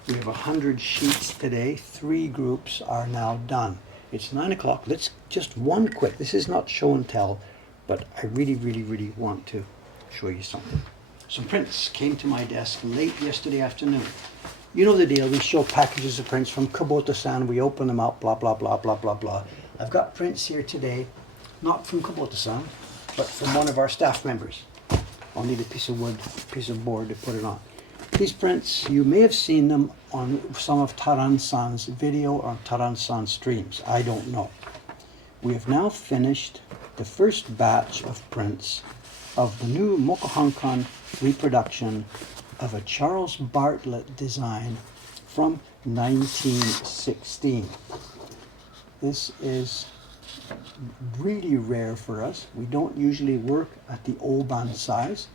We have 100 sheets today. 3 groups are now done. It's 9 o'clock. Let's just one quick. This is not show and tell, but I really want to show you something. Some prints came to my desk late yesterday afternoon. You know the deal. We show packages of prints from Kubota-san. We open them up, blah, blah, blah, blah, blah, blah. I've got prints here today, not from Kubota-san, but from one of our staff members. I'll need a piece of wood, piece of board to put it on. These prints, you may have seen them on some of Taran-san's video or Taran-san streams. I don't know. We have now finished the first batch of prints of the new Mokuhankan reproduction of a Charles Bartlett design from 1916. This is really rare for us. We don't usually work at the Oban size.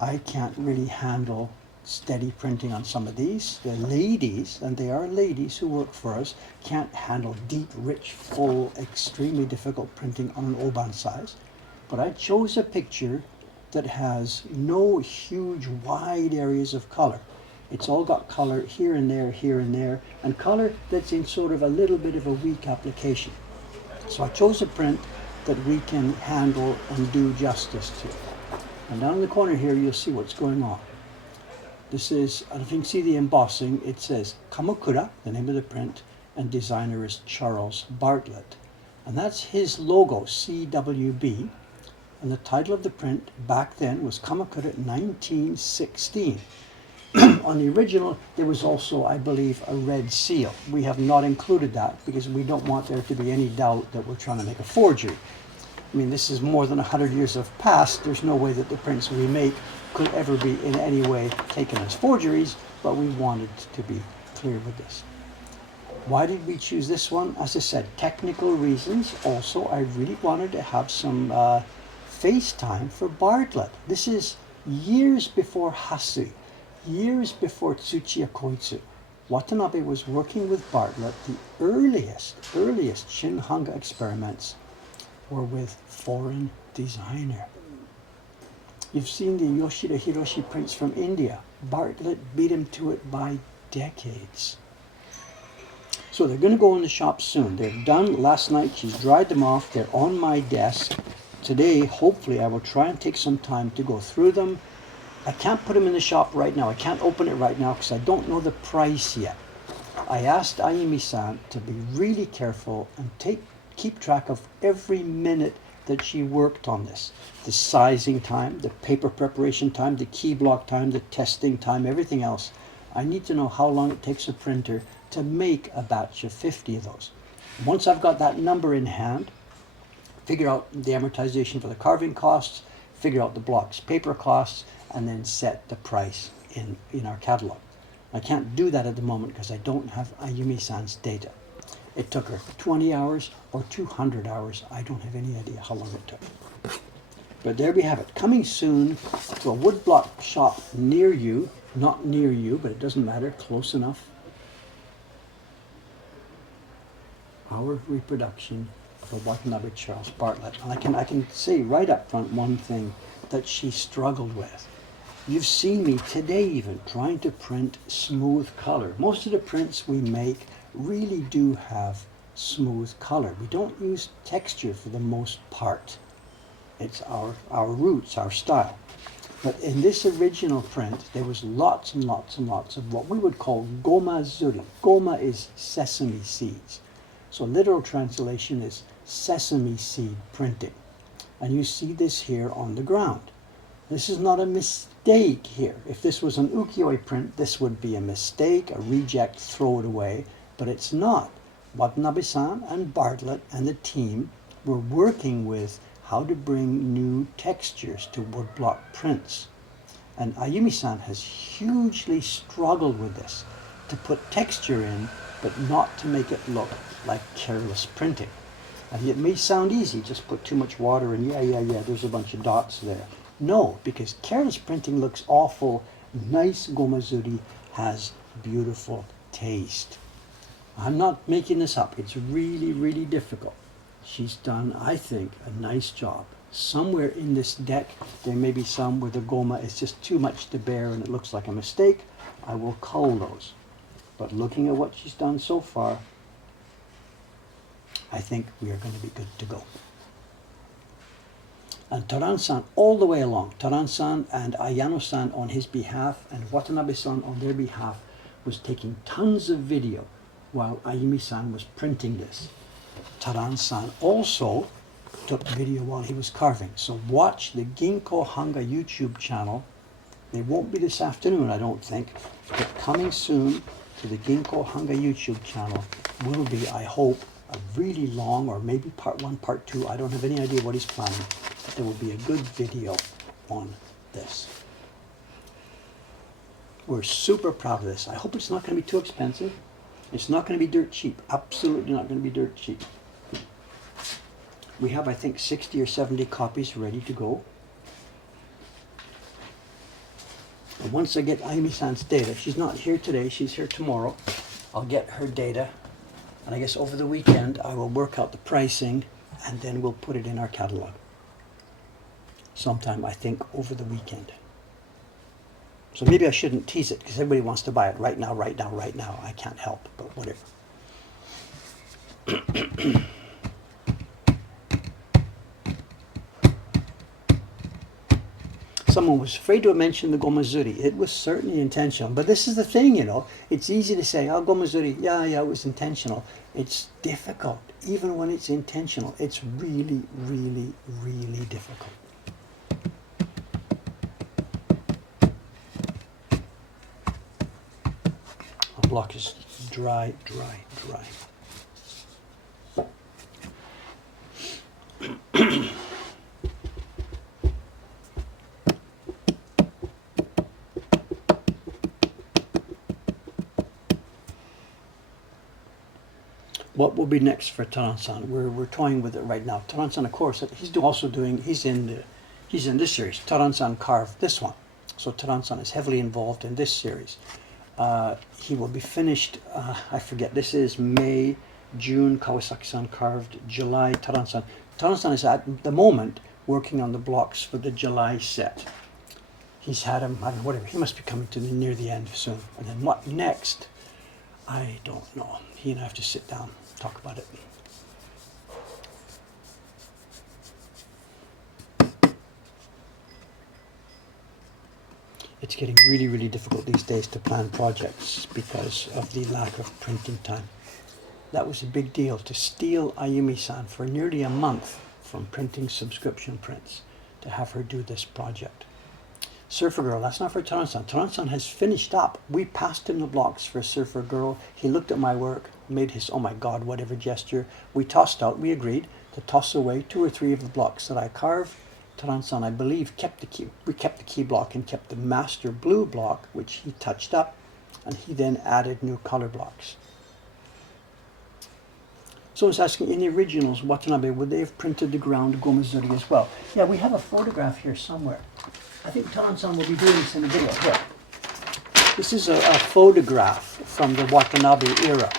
I can't really handle steady printing on some of these. The ladies, and they are ladies who work for us, can't handle deep, rich, full, extremely difficult printing on an Oban size. But I chose a picture that has no huge, wide areas of color. It's all got color here and there, and color that's in sort of a little bit of a weak application. So I chose a print that we can handle and do justice to. And down in the corner here, you'll see what's going on. This is, and if you can see the embossing, it says Kamakura, the name of the print, and designer is Charles Bartlett. And that's his logo, CWB. And the title of the print back then was Kamakura 1916. On the original, there was also, I believe, a red seal. We have not included that because we don't want there to be any doubt that we're trying to make a forgery. I mean, this is more than 100 years have passed. There's no way that the prints we make could ever be in any way taken as forgeries, but we wanted to be clear with this. Why did we choose this one? As I said, technical reasons. Also, I really wanted to have some face time for Bartlett. This is years before Hasu, years before Tsuchiya Koitsu. Watanabe was working with Bartlett. The earliest Shinhanga experiments were with foreign designer. You've seen the Yoshida Hiroshi prints from India. Bartlett beat him to it by decades. So they're going to go in the shop soon. They're done last night. She's dried them off. They're on my desk. Today, hopefully, I will try and take some time to go through them. I can't put them in the shop right now. I can't open it right now because I don't know the price yet. I asked Ayumi-san to be really careful and keep track of every minute that she worked on this. The sizing time, the paper preparation time, the key block time, the testing time, everything else. I need to know how long it takes a printer to make a batch of 50 of those. Once I've got that number in hand, figure out the amortization for the carving costs, figure out the blocks paper costs, and then set the price in our catalog. I can't do that at the moment because I don't have Ayumi-san's data. It took her 20 hours or 200 hours. I don't have any idea how long it took. But there we have it. Coming soon to a woodblock shop near you. Not near you, but it doesn't matter. Close enough. Our reproduction of a Watanabe Charles Bartlett. And I can say right up front one thing that she struggled with. You've seen me today even trying to print smooth color. Most of the prints we make really do have smooth color. We don't use texture for the most part. It's our roots, our style. But in this original print, there was lots and lots and lots of what we would call goma zuri. Goma is sesame seeds. So literal translation is sesame seed printing. And you see this here on the ground. This is not a mistake here. If this was an ukiyo-e print, this would be a mistake, a reject, throw it away. But it's not. Watanabe-san and Bartlett and the team were working with how to bring new textures to woodblock prints. And Ayumi-san has hugely struggled with this, to put texture in, but not to make it look like careless printing. And it may sound easy, just put too much water and yeah, there's a bunch of dots there. No, because careless printing looks awful. Nice gomazuri has beautiful taste. I'm not making this up. It's really, really difficult. She's done, I think, a nice job. Somewhere in this deck, there may be some where the goma is just too much to bear and it looks like a mistake. I will cull those. But looking at what she's done so far, I think we are going to be good to go. And Taran-san all the way along, Taran-san and Ayano-san on his behalf and Watanabe-san on their behalf was taking tons of video while Ayumi-san was printing this. Taran-san also took video while he was carving. So watch the Ginkgo Hanga YouTube channel. They won't be this afternoon, I don't think, but coming soon to the Ginkgo Hanga YouTube channel will be, I hope, a really long, or maybe part 1, part 2, I don't have any idea what he's planning, but there will be a good video on this. We're super proud of this. I hope it's not going to be too expensive. It's not going to be dirt cheap. Absolutely not going to be dirt cheap. We have, I think, 60 or 70 copies ready to go. And once I get Ayumi-san's data, she's not here today, she's here tomorrow. I'll get her data. And I guess over the weekend, I will work out the pricing and then we'll put it in our catalog. Sometime, I think, over the weekend. So maybe I shouldn't tease it because everybody wants to buy it right now, right now, right now. I can't help, but whatever. Someone was afraid to mention the gomazuri. It was certainly intentional. But this is the thing, you know. It's easy to say, oh, gomazuri, yeah, it was intentional. It's difficult. Even when it's intentional, it's really, really, really difficult. The block is dry, dry, dry. What will be next for Taran-san? We're toying with it right now. Taran-san, of course, he's in this series. Taran-san carved this one. So Taran-san is heavily involved in this series. He will be finished, I forget, this is May, June, Kawasaki-san carved, July, Taran-san. Taran-san is at the moment working on the blocks for the July set. He's had him, I don't know, whatever, he must be coming to near the end soon. And then what next? I don't know. He and I have to sit down, talk about it. It's getting really, really difficult these days to plan projects because of the lack of printing time. That was a big deal, to steal Ayumi-san for nearly a month from printing subscription prints, to have her do this project. Surfer Girl, that's not for Taran-san. Taran-san has finished up. We passed him the blocks for Surfer Girl. He looked at my work, made his, oh my God, whatever gesture. We tossed out, we agreed to toss away 2 or 3 of the blocks that I carved. Taran-san, I believe, kept the key. We kept the key block and kept the master blue block, which he touched up, and he then added new color blocks. Someone's asking, in the originals, Watanabe, would they have printed the ground gomazuri as well? Yeah, we have a photograph here somewhere. I think Taran-san will be doing this in the video. Here. This is a photograph from the Watanabe era.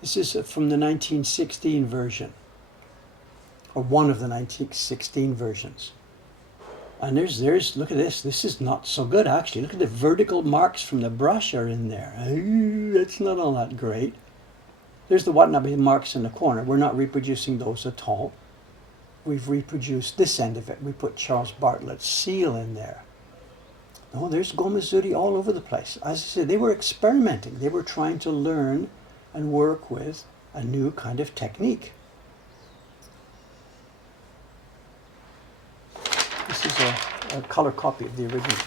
This is from the 1916 version, or one of the 1916 versions. And there's, look at this. This is not so good, actually. Look at the vertical marks from the brush are in there. That's not all that great. There's the Watanabe marks in the corner. We're not reproducing those at all. We've reproduced this end of it. We put Charles Bartlett's seal in there. No, there's gomazuri all over the place. As I said, they were experimenting. They were trying to learn and work with a new kind of technique. This is a color copy of the original.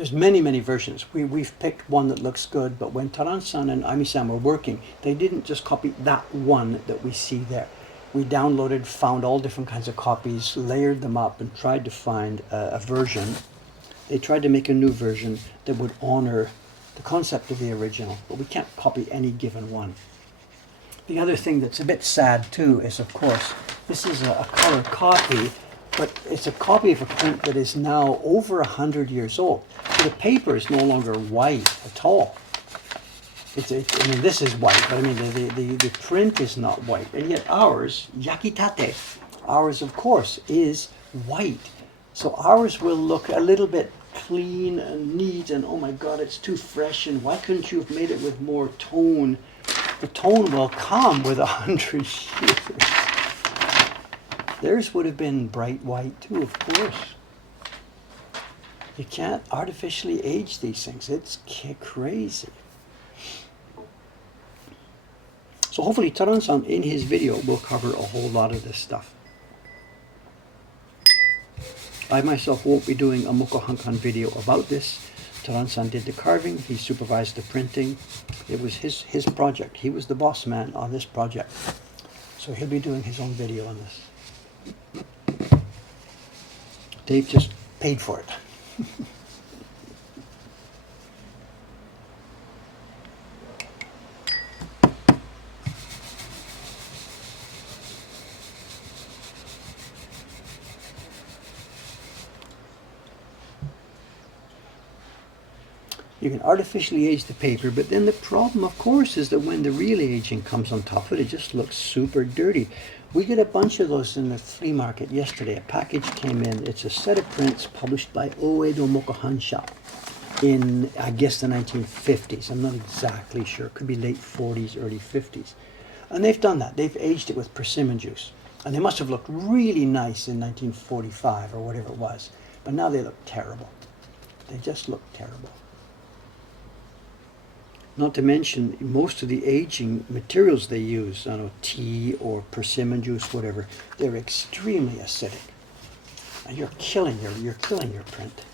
There's many, many versions. We've picked one that looks good, but when Taran-san and Ami-san were working, they didn't just copy that one that we see there. We downloaded, found all different kinds of copies, layered them up, and tried to find a version. They tried to make a new version that would honor the concept of the original, but we can't copy any given one. The other thing that's a bit sad too is, of course, this is a color copy, but it's a copy of a print that is now over 100 years old. So the paper is no longer white at all. I mean, this is white, but I mean, the print is not white. And yet ours, yakitate, ours, of course, is white. So ours will look a little bit clean and neat, and oh my God, it's too fresh, and why couldn't you have made it with more tone? The tone will come with 100 years. Theirs would have been bright white too, of course. You can't artificially age these things. It's crazy. So hopefully Taran-san in his video will cover a whole lot of this stuff. I myself won't be doing a Mokuhankan video about this. Taran-san did the carving, he supervised the printing. It was his project. He was the boss man on this project. So he'll be doing his own video on this. Dave just paid for it. You can artificially age the paper, but then the problem, of course, is that when the real aging comes on top of it, it just looks super dirty. We got a bunch of those in the flea market yesterday. A package came in. It's a set of prints published by Oedo Mokuhankan in, I guess, the 1950s. I'm not exactly sure. It could be late 40s, early 50s. And they've done that. They've aged it with persimmon juice. And they must have looked really nice in 1945 or whatever it was. But now they look terrible. They just look terrible. Not to mention, most of the aging materials they use, I don't know, tea or persimmon juice, whatever, they're extremely acidic. And you're killing your print.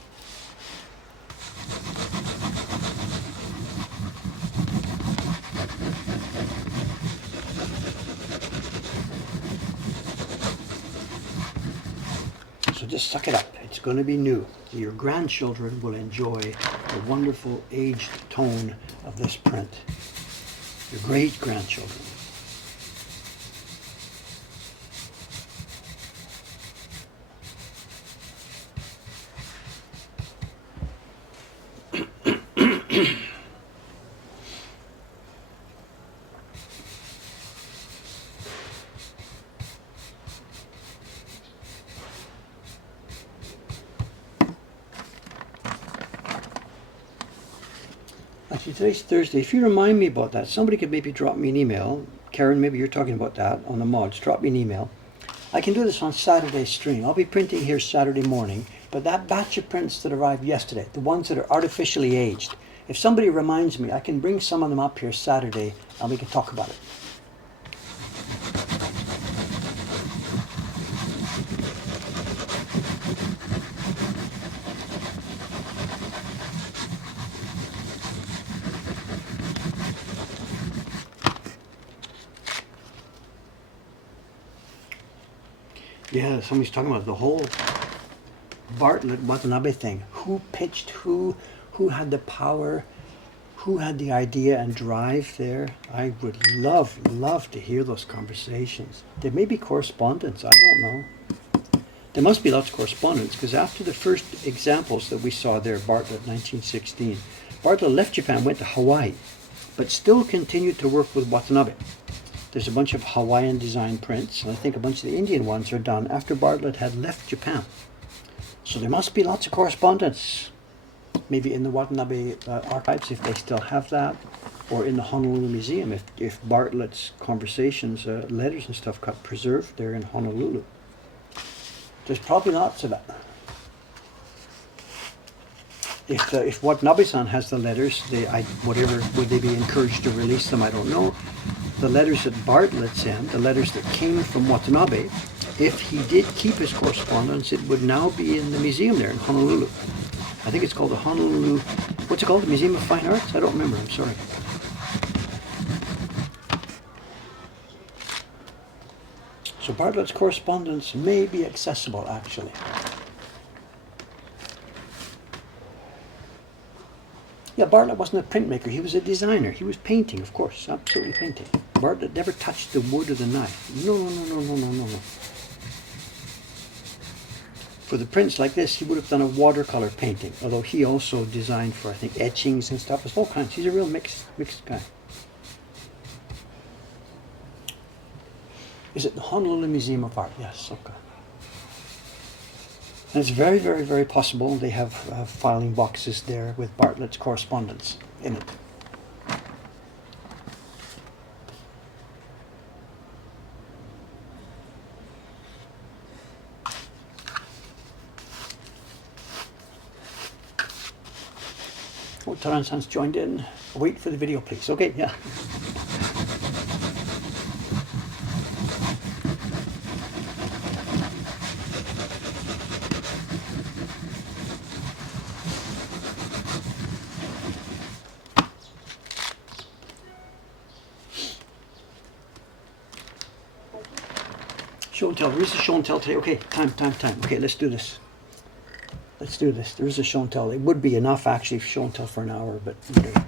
So just suck it up. It's going to be new. Your grandchildren will enjoy the wonderful aged tone of this print. Your great-grandchildren. Actually, today's Thursday. If you remind me about that, somebody could maybe drop me an email. Karen, maybe you're talking about that on the mods. Drop me an email. I can do this on Saturday's stream. I'll be printing here Saturday morning, but that batch of prints that arrived yesterday, the ones that are artificially aged, if somebody reminds me, I can bring some of them up here Saturday and we can talk about it. Yeah, somebody's talking about the whole Bartlett Watanabe thing. Who pitched who had the power, who had the idea and drive there. I would love to hear those conversations. There may be correspondence, I don't know. There must be lots of correspondence, because after the first examples that we saw there, Bartlett 1916, Bartlett left Japan, went to Hawaii, but still continued to work with Watanabe. There's a bunch of Hawaiian design prints, and I think a bunch of the Indian ones are done after Bartlett had left Japan. So there must be lots of correspondence, maybe in the Watanabe archives, if they still have that, or in the Honolulu Museum, if Bartlett's conversations, letters and stuff got preserved there in Honolulu. There's probably lots of that. If Watanabe-san has the letters, whatever, would they be encouraged to release them? I don't know. The letters that Bartlett sent, the letters that came from Watanabe, if he did keep his correspondence, it would now be in the museum there in Honolulu. I think it's called the Honolulu, what's it called? The Museum of Fine Arts? I don't remember, I'm sorry. So Bartlett's correspondence may be accessible, actually. Yeah, Bartlett wasn't a printmaker, he was a designer. He was painting, of course, absolutely painting. Bartlett never touched the wood or the knife. No, no, no, no, no, no, no. For the prints like this, he would have done a watercolor painting, although he also designed for, I think, etchings and stuff. There's all kinds. He's a real mixed guy. Is it the Honolulu Museum of Art? Yes, okay. And it's very, very, very possible they have filing boxes there with Bartlett's correspondence in it. Oh, Taran-san's joined in. Wait for the video, please. Okay, yeah. Show and tell. There is a show and tell today. Okay, time. Okay, let's do this. Let's do this. There is a show and tell. It would be enough actually for show and tell for an hour, but whatever.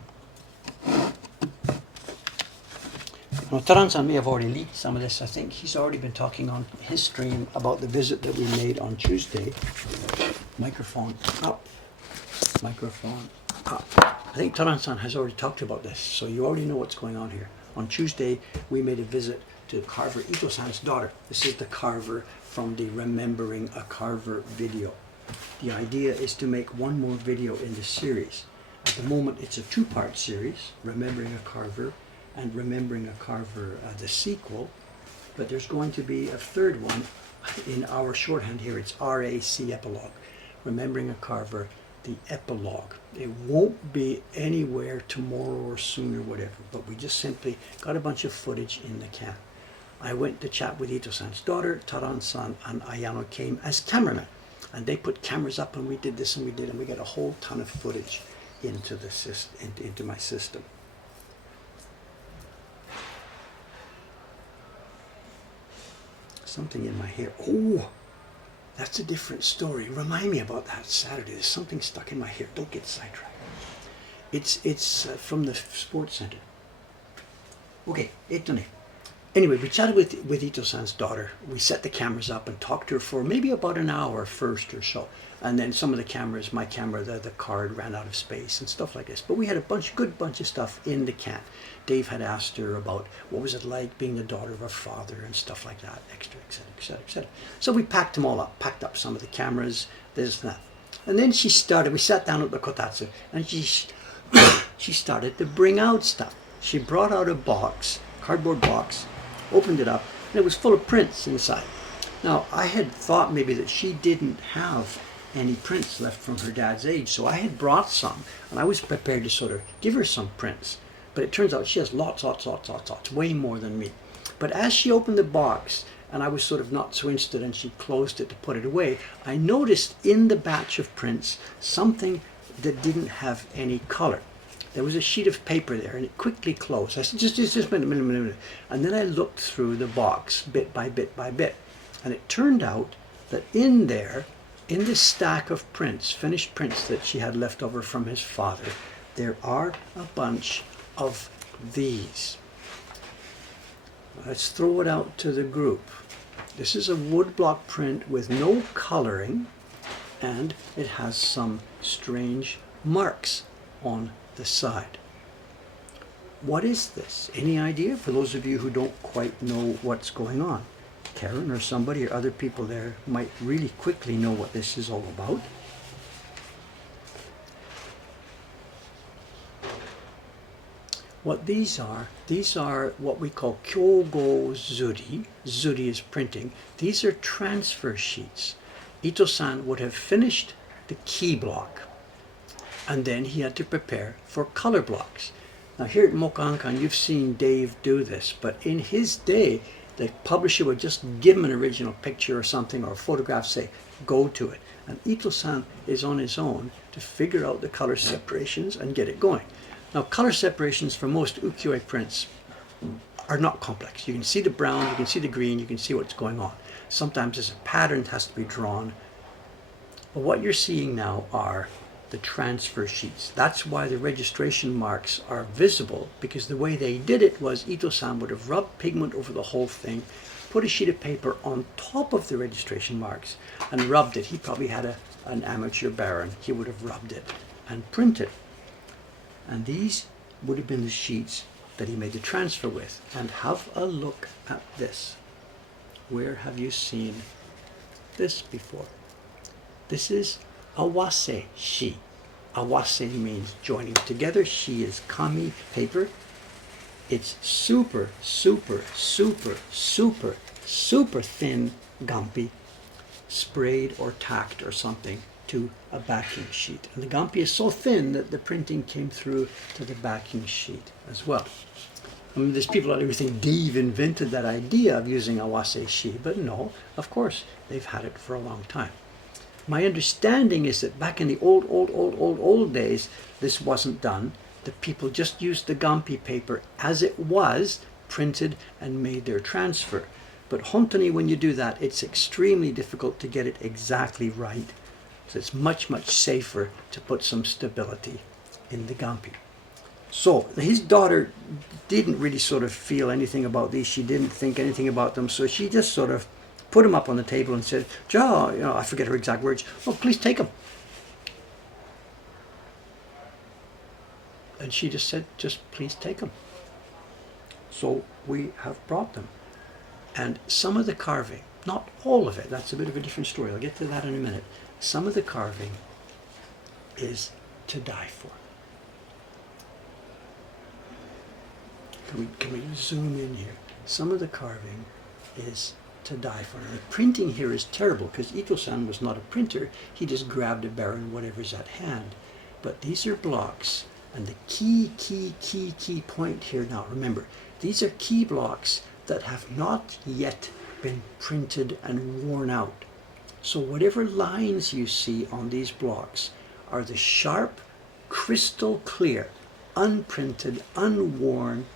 Now, Taran-san may have already leaked some of this. I think he's already been talking on his stream about the visit that we made on Tuesday. Microphone up. Microphone up. I think Taran-san has already talked about this, so you already know what's going on here. On Tuesday, we made a visit to carver Ito-san's daughter. This is the carver from the Remembering a Carver video. The idea is to make one more video in the series. At the moment, it's a two-part series, Remembering a Carver and Remembering a Carver, the sequel. But there's going to be a third one in our shorthand here. It's RAC epilogue, Remembering a Carver, the epilogue. It won't be anywhere tomorrow or soon or whatever, but we just simply got a bunch of footage in the can. I went to chat with Ito-san's daughter. Taran-san and Ayano came as cameramen, and they put cameras up, and we did this and we did, and we got a whole ton of footage into the into my system. Something in my hair. Oh, that's a different story. Remind me about that Saturday. There's something stuck in my hair. Don't get sidetracked. It's from the sports center. Okay, etone. Anyway, we chatted with Ito-san's daughter. We set the cameras up and talked to her for maybe about an hour first or so. And then some of the cameras, my camera, the card ran out of space and stuff like this. But we had a good bunch of stuff in the can. Dave had asked her about what was it like being the daughter of a father and stuff like that, extra, etc., etc., etc. So we packed them all up, packed up some of the cameras, this and that. And then we sat down at the kotatsu, and she started to bring out stuff. She brought out a box, cardboard box, opened it up, and it was full of prints inside. Now, I had thought maybe that she didn't have any prints left from her dad's age, so I had brought some, and I was prepared to sort of give her some prints. But it turns out she has lots, way more than me. But as she opened the box, and I was sort of not so interested, and she closed it to put it away, I noticed in the batch of prints something that didn't have any color. There was a sheet of paper there, and it quickly closed. I said, just a minute. And then I looked through the box bit by bit by bit. And it turned out that in there, in this stack of prints, finished prints that she had left over from his father, there are a bunch of these. Let's throw it out to the group. This is a woodblock print with no coloring, and it has some strange marks on the side. What is this? Any idea for those of you who don't quite know what's going on? Karen or somebody or other people there might really quickly know what this is all about. What these are what we call kyogo zuri. Zuri is printing. These are transfer sheets. Ito-san would have finished the key block, and then he had to prepare for color blocks. Now here at Mokuhankan, you've seen Dave do this, but in his day, The publisher would just give him an original picture or something, or a photograph, say, go to it. And Ito-san is on his own to figure out the color separations and get it going. Now, color separations for most ukiyo-e prints are not complex. You can see the brown, you can see the green, you can see what's going on. Sometimes there's a pattern that has to be drawn. But what you're seeing now are the transfer sheets. That's why the registration marks are visible, because the way they did it was Ito-san would have rubbed pigment over the whole thing, put a sheet of paper on top of the registration marks and rubbed it. He probably had an amateur baron. He would have rubbed it and printed. And these would have been the sheets that he made the transfer with. And have a look at this. Where have you seen this before? This is awase shi. Awase means joining together. Shi is kami, paper. It's super, super, super, super, super thin gampi, sprayed or tacked or something to a backing sheet. And the gampi is so thin that the printing came through to the backing sheet as well. I mean, there's people out there who think Dave invented that idea of using awase shi, but no, of course, they've had it for a long time. My understanding is that back in the old days, this wasn't done. The people just used the gampi paper as it was, printed and made their transfer. But hontoni, when you do that, it's extremely difficult to get it exactly right. So it's much, much safer to put some stability in the gampi. So his daughter didn't really sort of feel anything about these. She didn't think anything about them. So she just sort of put them up on the table and said, "Ja," I forget her exact words. "Oh, please take them." And she just said, "Just please take them." So we have brought them. And some of the carving, not all of it, that's a bit of a different story. I'll get to that in a minute. Some of the carving is to die for. Can we zoom in here? Some of the carving is to die for. And the printing here is terrible because Ito-san was not a printer. He just grabbed a baron, whatever's at hand. But these are blocks, and the key point here now, remember, these are key blocks that have not yet been printed and worn out. So whatever lines you see on these blocks are the sharp, crystal clear, unprinted, unworn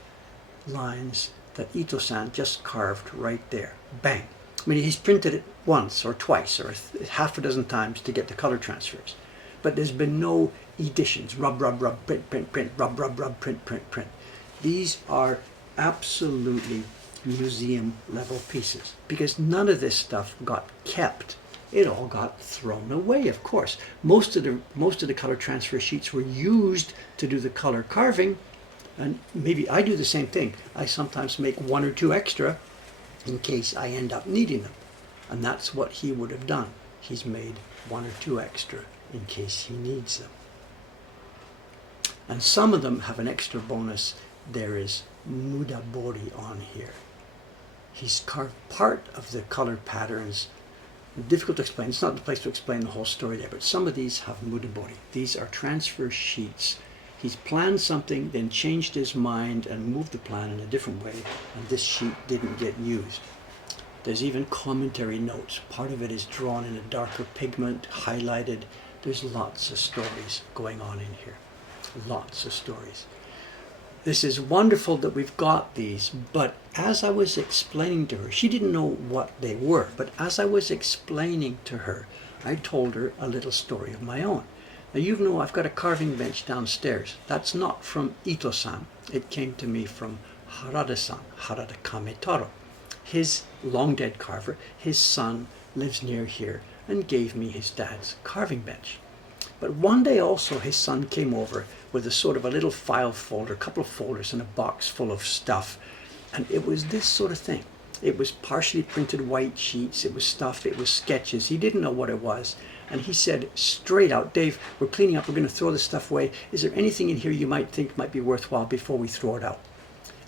lines that Ito-san just carved right there. Bang. I mean, he's printed it once or twice or half a dozen times to get the color transfers. But there's been no editions. Rub, print, rub, print. These are absolutely museum level pieces because none of this stuff got kept. It all got thrown away, of course. Most of the color transfer sheets were used to do the color carving, and maybe I do the same thing. I sometimes make one or two extra in case I end up needing them. And that's what he would have done. He's made one or two extra in case he needs them. And some of them have an extra bonus. There is mudabori on here. He's carved part of the color patterns. Difficult to explain. It's not the place to explain the whole story there, but some of these have mudabori. These are transfer sheets. He's planned something, then changed his mind and moved the plan in a different way, and this sheet didn't get used. There's even commentary notes. Part of it is drawn in a darker pigment, highlighted. There's lots of stories going on in here. Lots of stories. This is wonderful that we've got these, but as I was explaining to her, she didn't know what they were, but as I was explaining to her, I told her a little story of my own. Now you know I've got a carving bench downstairs. That's not from Ito-san. It came to me from Harada-san, Harada Kametaro. His long dead carver, his son lives near here and gave me his dad's carving bench. But one day also his son came over with a sort of a little file folder, a couple of folders and a box full of stuff. And it was this sort of thing. It was partially printed white sheets, it was stuff, it was sketches. He didn't know what it was. And he said straight out, "Dave, we're cleaning up, we're going to throw this stuff away. Is there anything in here you might think might be worthwhile before we throw it out?"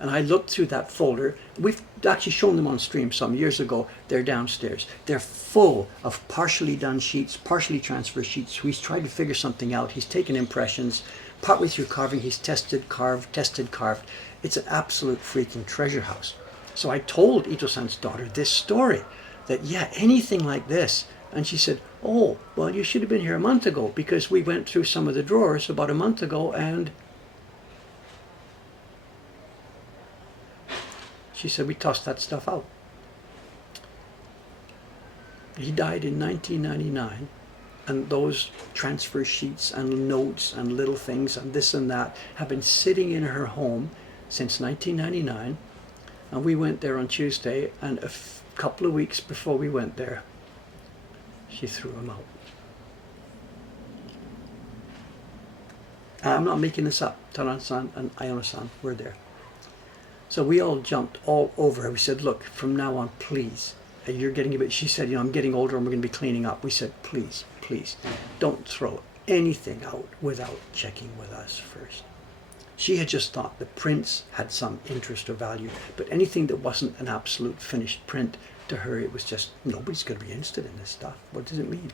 And I looked through that folder. We've actually shown them on stream some years ago. They're downstairs. They're full of partially done sheets, partially transfer sheets. He's tried to figure something out. He's taken impressions. Partway through carving, he's tested, carved. It's an absolute freaking treasure house. So I told Ito-san's daughter this story, that yeah, anything like this. And she said, oh, well, you should have been here a month ago, because we went through some of the drawers about a month ago, and she said, we tossed that stuff out. He died in 1999, and those transfer sheets and notes and little things and this and that have been sitting in her home since 1999. And we went there on Tuesday, and a couple of weeks before we went there, she threw them out. And I'm not making this up. Taran-san and Ayano-san were there. So we all jumped all over her. We said, look, from now on, please, you're getting a bit, she said, I'm getting older and we're going to be cleaning up. We said, please, please, don't throw anything out without checking with us first. She had just thought the prints had some interest or value, but anything that wasn't an absolute finished print, to her it was just, nobody's going to be interested in this stuff. What does it mean?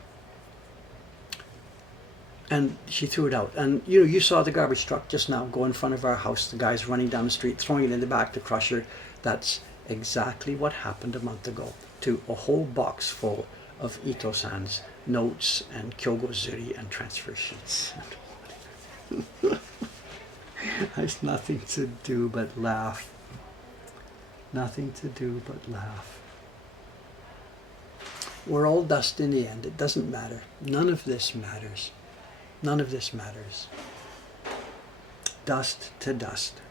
And she threw it out. And you saw the garbage truck just now go in front of our house. The guy's running down the street, throwing it in the back to crusher. That's exactly what happened a month ago to a whole box full of Ito-san's notes and Kyogozuri and transfer sheets. There's nothing to do but laugh. Nothing to do but laugh. We're all dust in the end. It doesn't matter. None of this matters. None of this matters. Dust to dust.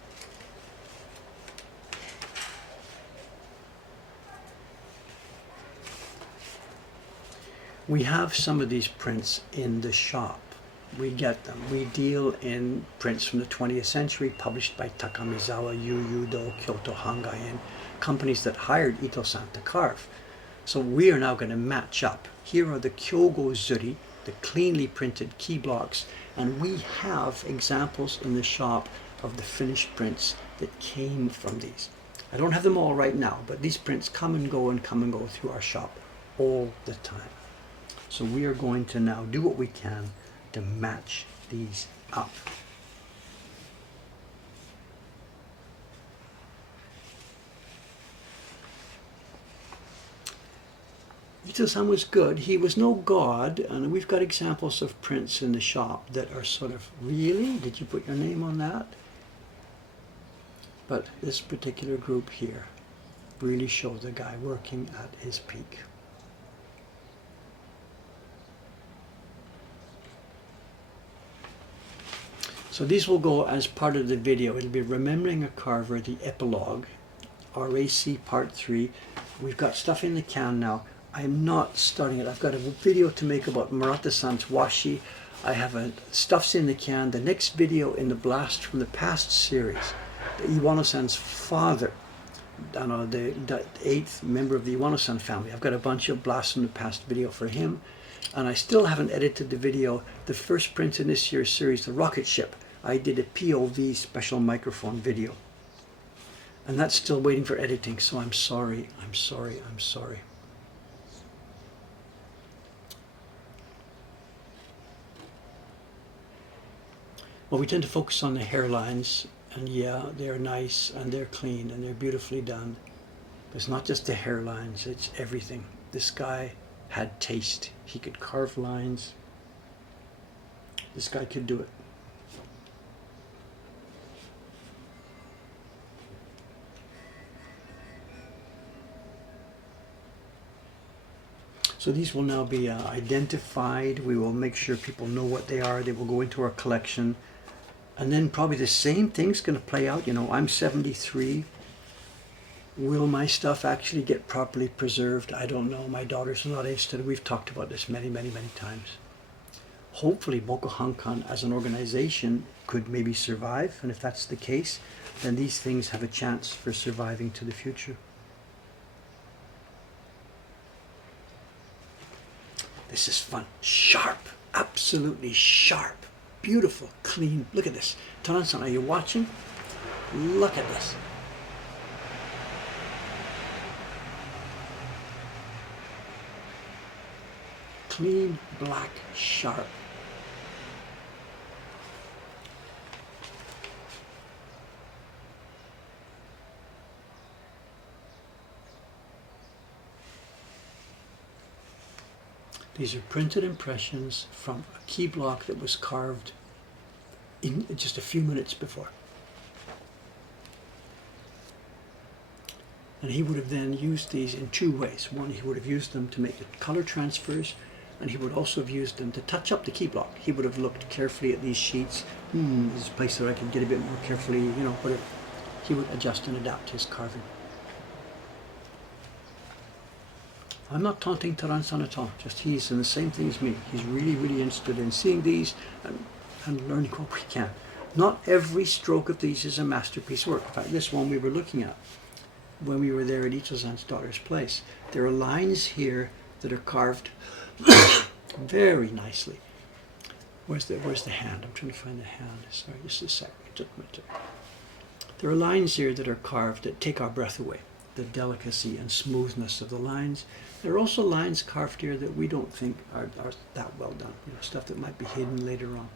We have some of these prints in the shop. We get them. We deal in prints from the 20th century published by Takamizawa, Yuyudo, Kyoto Hangaien, companies that hired Ito-san to carve. So we are now going to match up. Here are the Kyogozuri, the cleanly printed key blocks, and we have examples in the shop of the finished prints that came from these. I don't have them all right now, but these prints come and go through our shop all the time. So we are going to now do what we can to match these up. Ito-san was good. He was no god, and we've got examples of prints in the shop that are sort of, really? Did you put your name on that? But this particular group here really shows the guy working at his peak. So these will go as part of the video. It'll be Remembering a Carver, the epilogue, RAC Part 3. We've got stuff in the can now. I'm not starting it. I've got a video to make about Murata-san's washi. I have stuff's in the can. The next video in the Blast from the Past series, the Iwano-san's father, the 8th member of the Iwano-san family. I've got a bunch of Blast from the Past video for him. And I still haven't edited the video. The first print in this year's series, the rocket ship, I did a POV special microphone video. And that's still waiting for editing, so I'm sorry, I'm sorry, I'm sorry. Well, we tend to focus on the hairlines, and yeah, they're nice, and they're clean, and they're beautifully done. But it's not just the hairlines, it's everything. This guy had taste. He could carve lines. This guy could do it. So these will now be identified. We will make sure people know what they are. They will go into our collection. And then probably the same thing's going to play out. I'm 73. Will my stuff actually get properly preserved? I don't know. My daughter's not interested. We've talked about this many, many, many times. Hopefully Mokuhankan as an organization could maybe survive. And if that's the case, then these things have a chance for surviving to the future. This is fun. Sharp. Absolutely sharp. Beautiful. Clean. Look at this. Taran-san, are you watching? Look at this. Clean, black, sharp. These are printed impressions from a key block that was carved in just a few minutes before. And he would have then used these in two ways. One, he would have used them to make the color transfers, and he would also have used them to touch up the key block. He would have looked carefully at these sheets. This is a place where I could get a bit more carefully, you know, but he would adjust and adapt his carving. I'm not taunting Taran-san at all, just he's in the same thing as me. He's really, really interested in seeing these and learning what we can. Not every stroke of these is a masterpiece work. In fact, this one we were looking at when we were there at Ito-san's daughter's place. There are lines here that are carved very nicely. Where's the hand? I'm trying to find the hand. Sorry, just a second. There are lines here that are carved that take our breath away. The delicacy and smoothness of the lines. There are also lines carved here that we don't think are that well done. You know, stuff that might be hidden later on.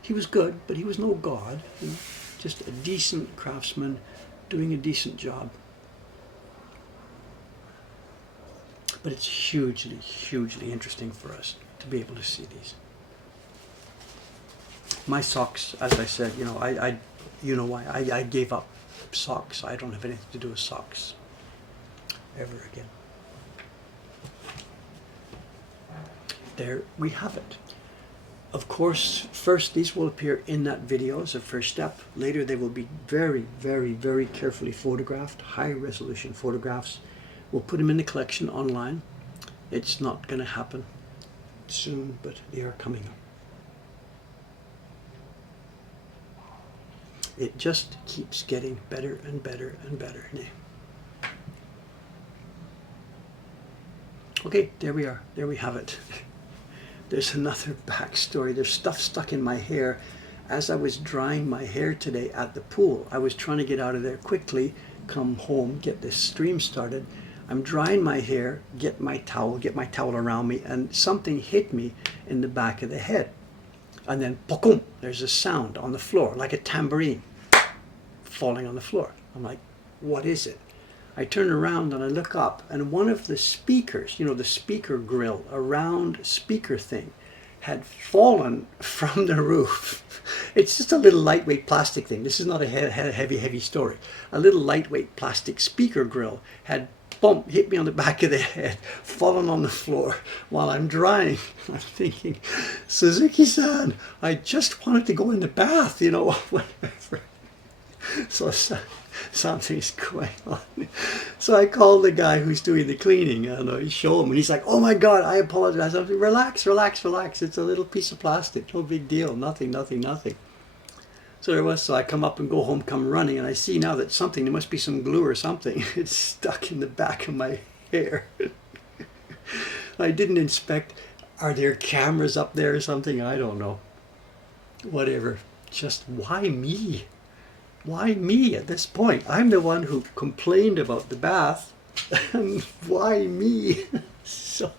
He was good, but he was no god. You know, just a decent craftsman doing a decent job. But it's hugely, hugely interesting for us to be able to see these. My socks, as I said, you know, you know why I gave up socks. I don't have anything to do with socks ever again. There we have it. Of course, first these will appear in that video as a first step. Later they will be very, very, very carefully photographed, high resolution photographs. We'll put them in the collection online. It's not going to happen soon, but they are coming up. It just keeps getting better and better and better. Okay, there we are. There we have it. There's another backstory. There's stuff stuck in my hair. As I was drying my hair today at the pool, I was trying to get out of there quickly, come home, get this stream started. I'm drying my hair, get my towel around me, and something hit me in the back of the head. And then, pokum, there's a sound on the floor, like a tambourine falling on the floor. I'm like, what is it? I turn around and I look up, and one of the speakers, you know, the speaker grill, a round speaker thing, had fallen from the roof. It's just a little lightweight plastic thing. This is not a heavy story. A little lightweight plastic speaker grill had hit me on the back of the head, fallen on the floor while I'm drying. I'm thinking, Suzuki-san, I just wanted to go in the bath, you know, whatever. So something's going on. So I called the guy who's doing the cleaning, and I show him, and he's like, oh my God, I apologize. I'm like, relax. It's a little piece of plastic, no big deal, nothing. So there was, so I come up and go home, come running, and I see now that there must be some glue or something. It's stuck in the back of my hair. I didn't inspect, are there cameras up there or something? I don't know. Whatever. Just why me? Why me at this point? I'm the one who complained about the bath, and why me? So,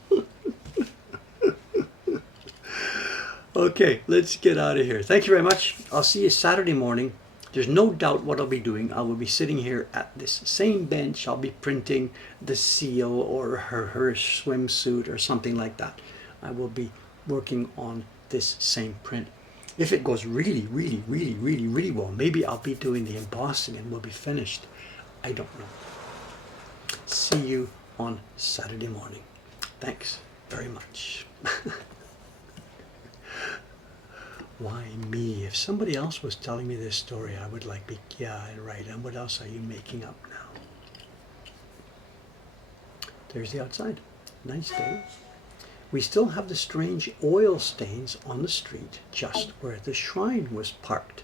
okay, let's get out of here. Thank you very much. I'll see you Saturday morning. There's no doubt what I'll be doing. I will be sitting here at this same bench. I'll be printing the seal or her swimsuit or something like that. I will be working on this same print. If it goes really, really, really, really, really well, maybe I'll be doing the embossing and we'll be finished. I don't know. See you on Saturday morning. Thanks very much. Why me? If somebody else was telling me this story, I would like be, yeah, right. And what else are you making up now? There's the outside. Nice day. We still have the strange oil stains on the street just where the shrine was parked.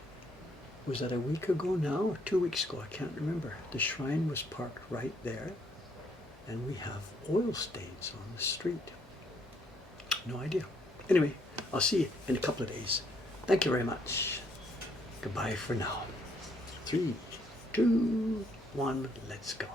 Was that a week ago now or 2 weeks ago? I can't remember. The shrine was parked right there, and we have oil stains on the street. No idea. Anyway, I'll see you in a couple of days. Thank you very much. Goodbye for now. 3, 2, 1, let's go.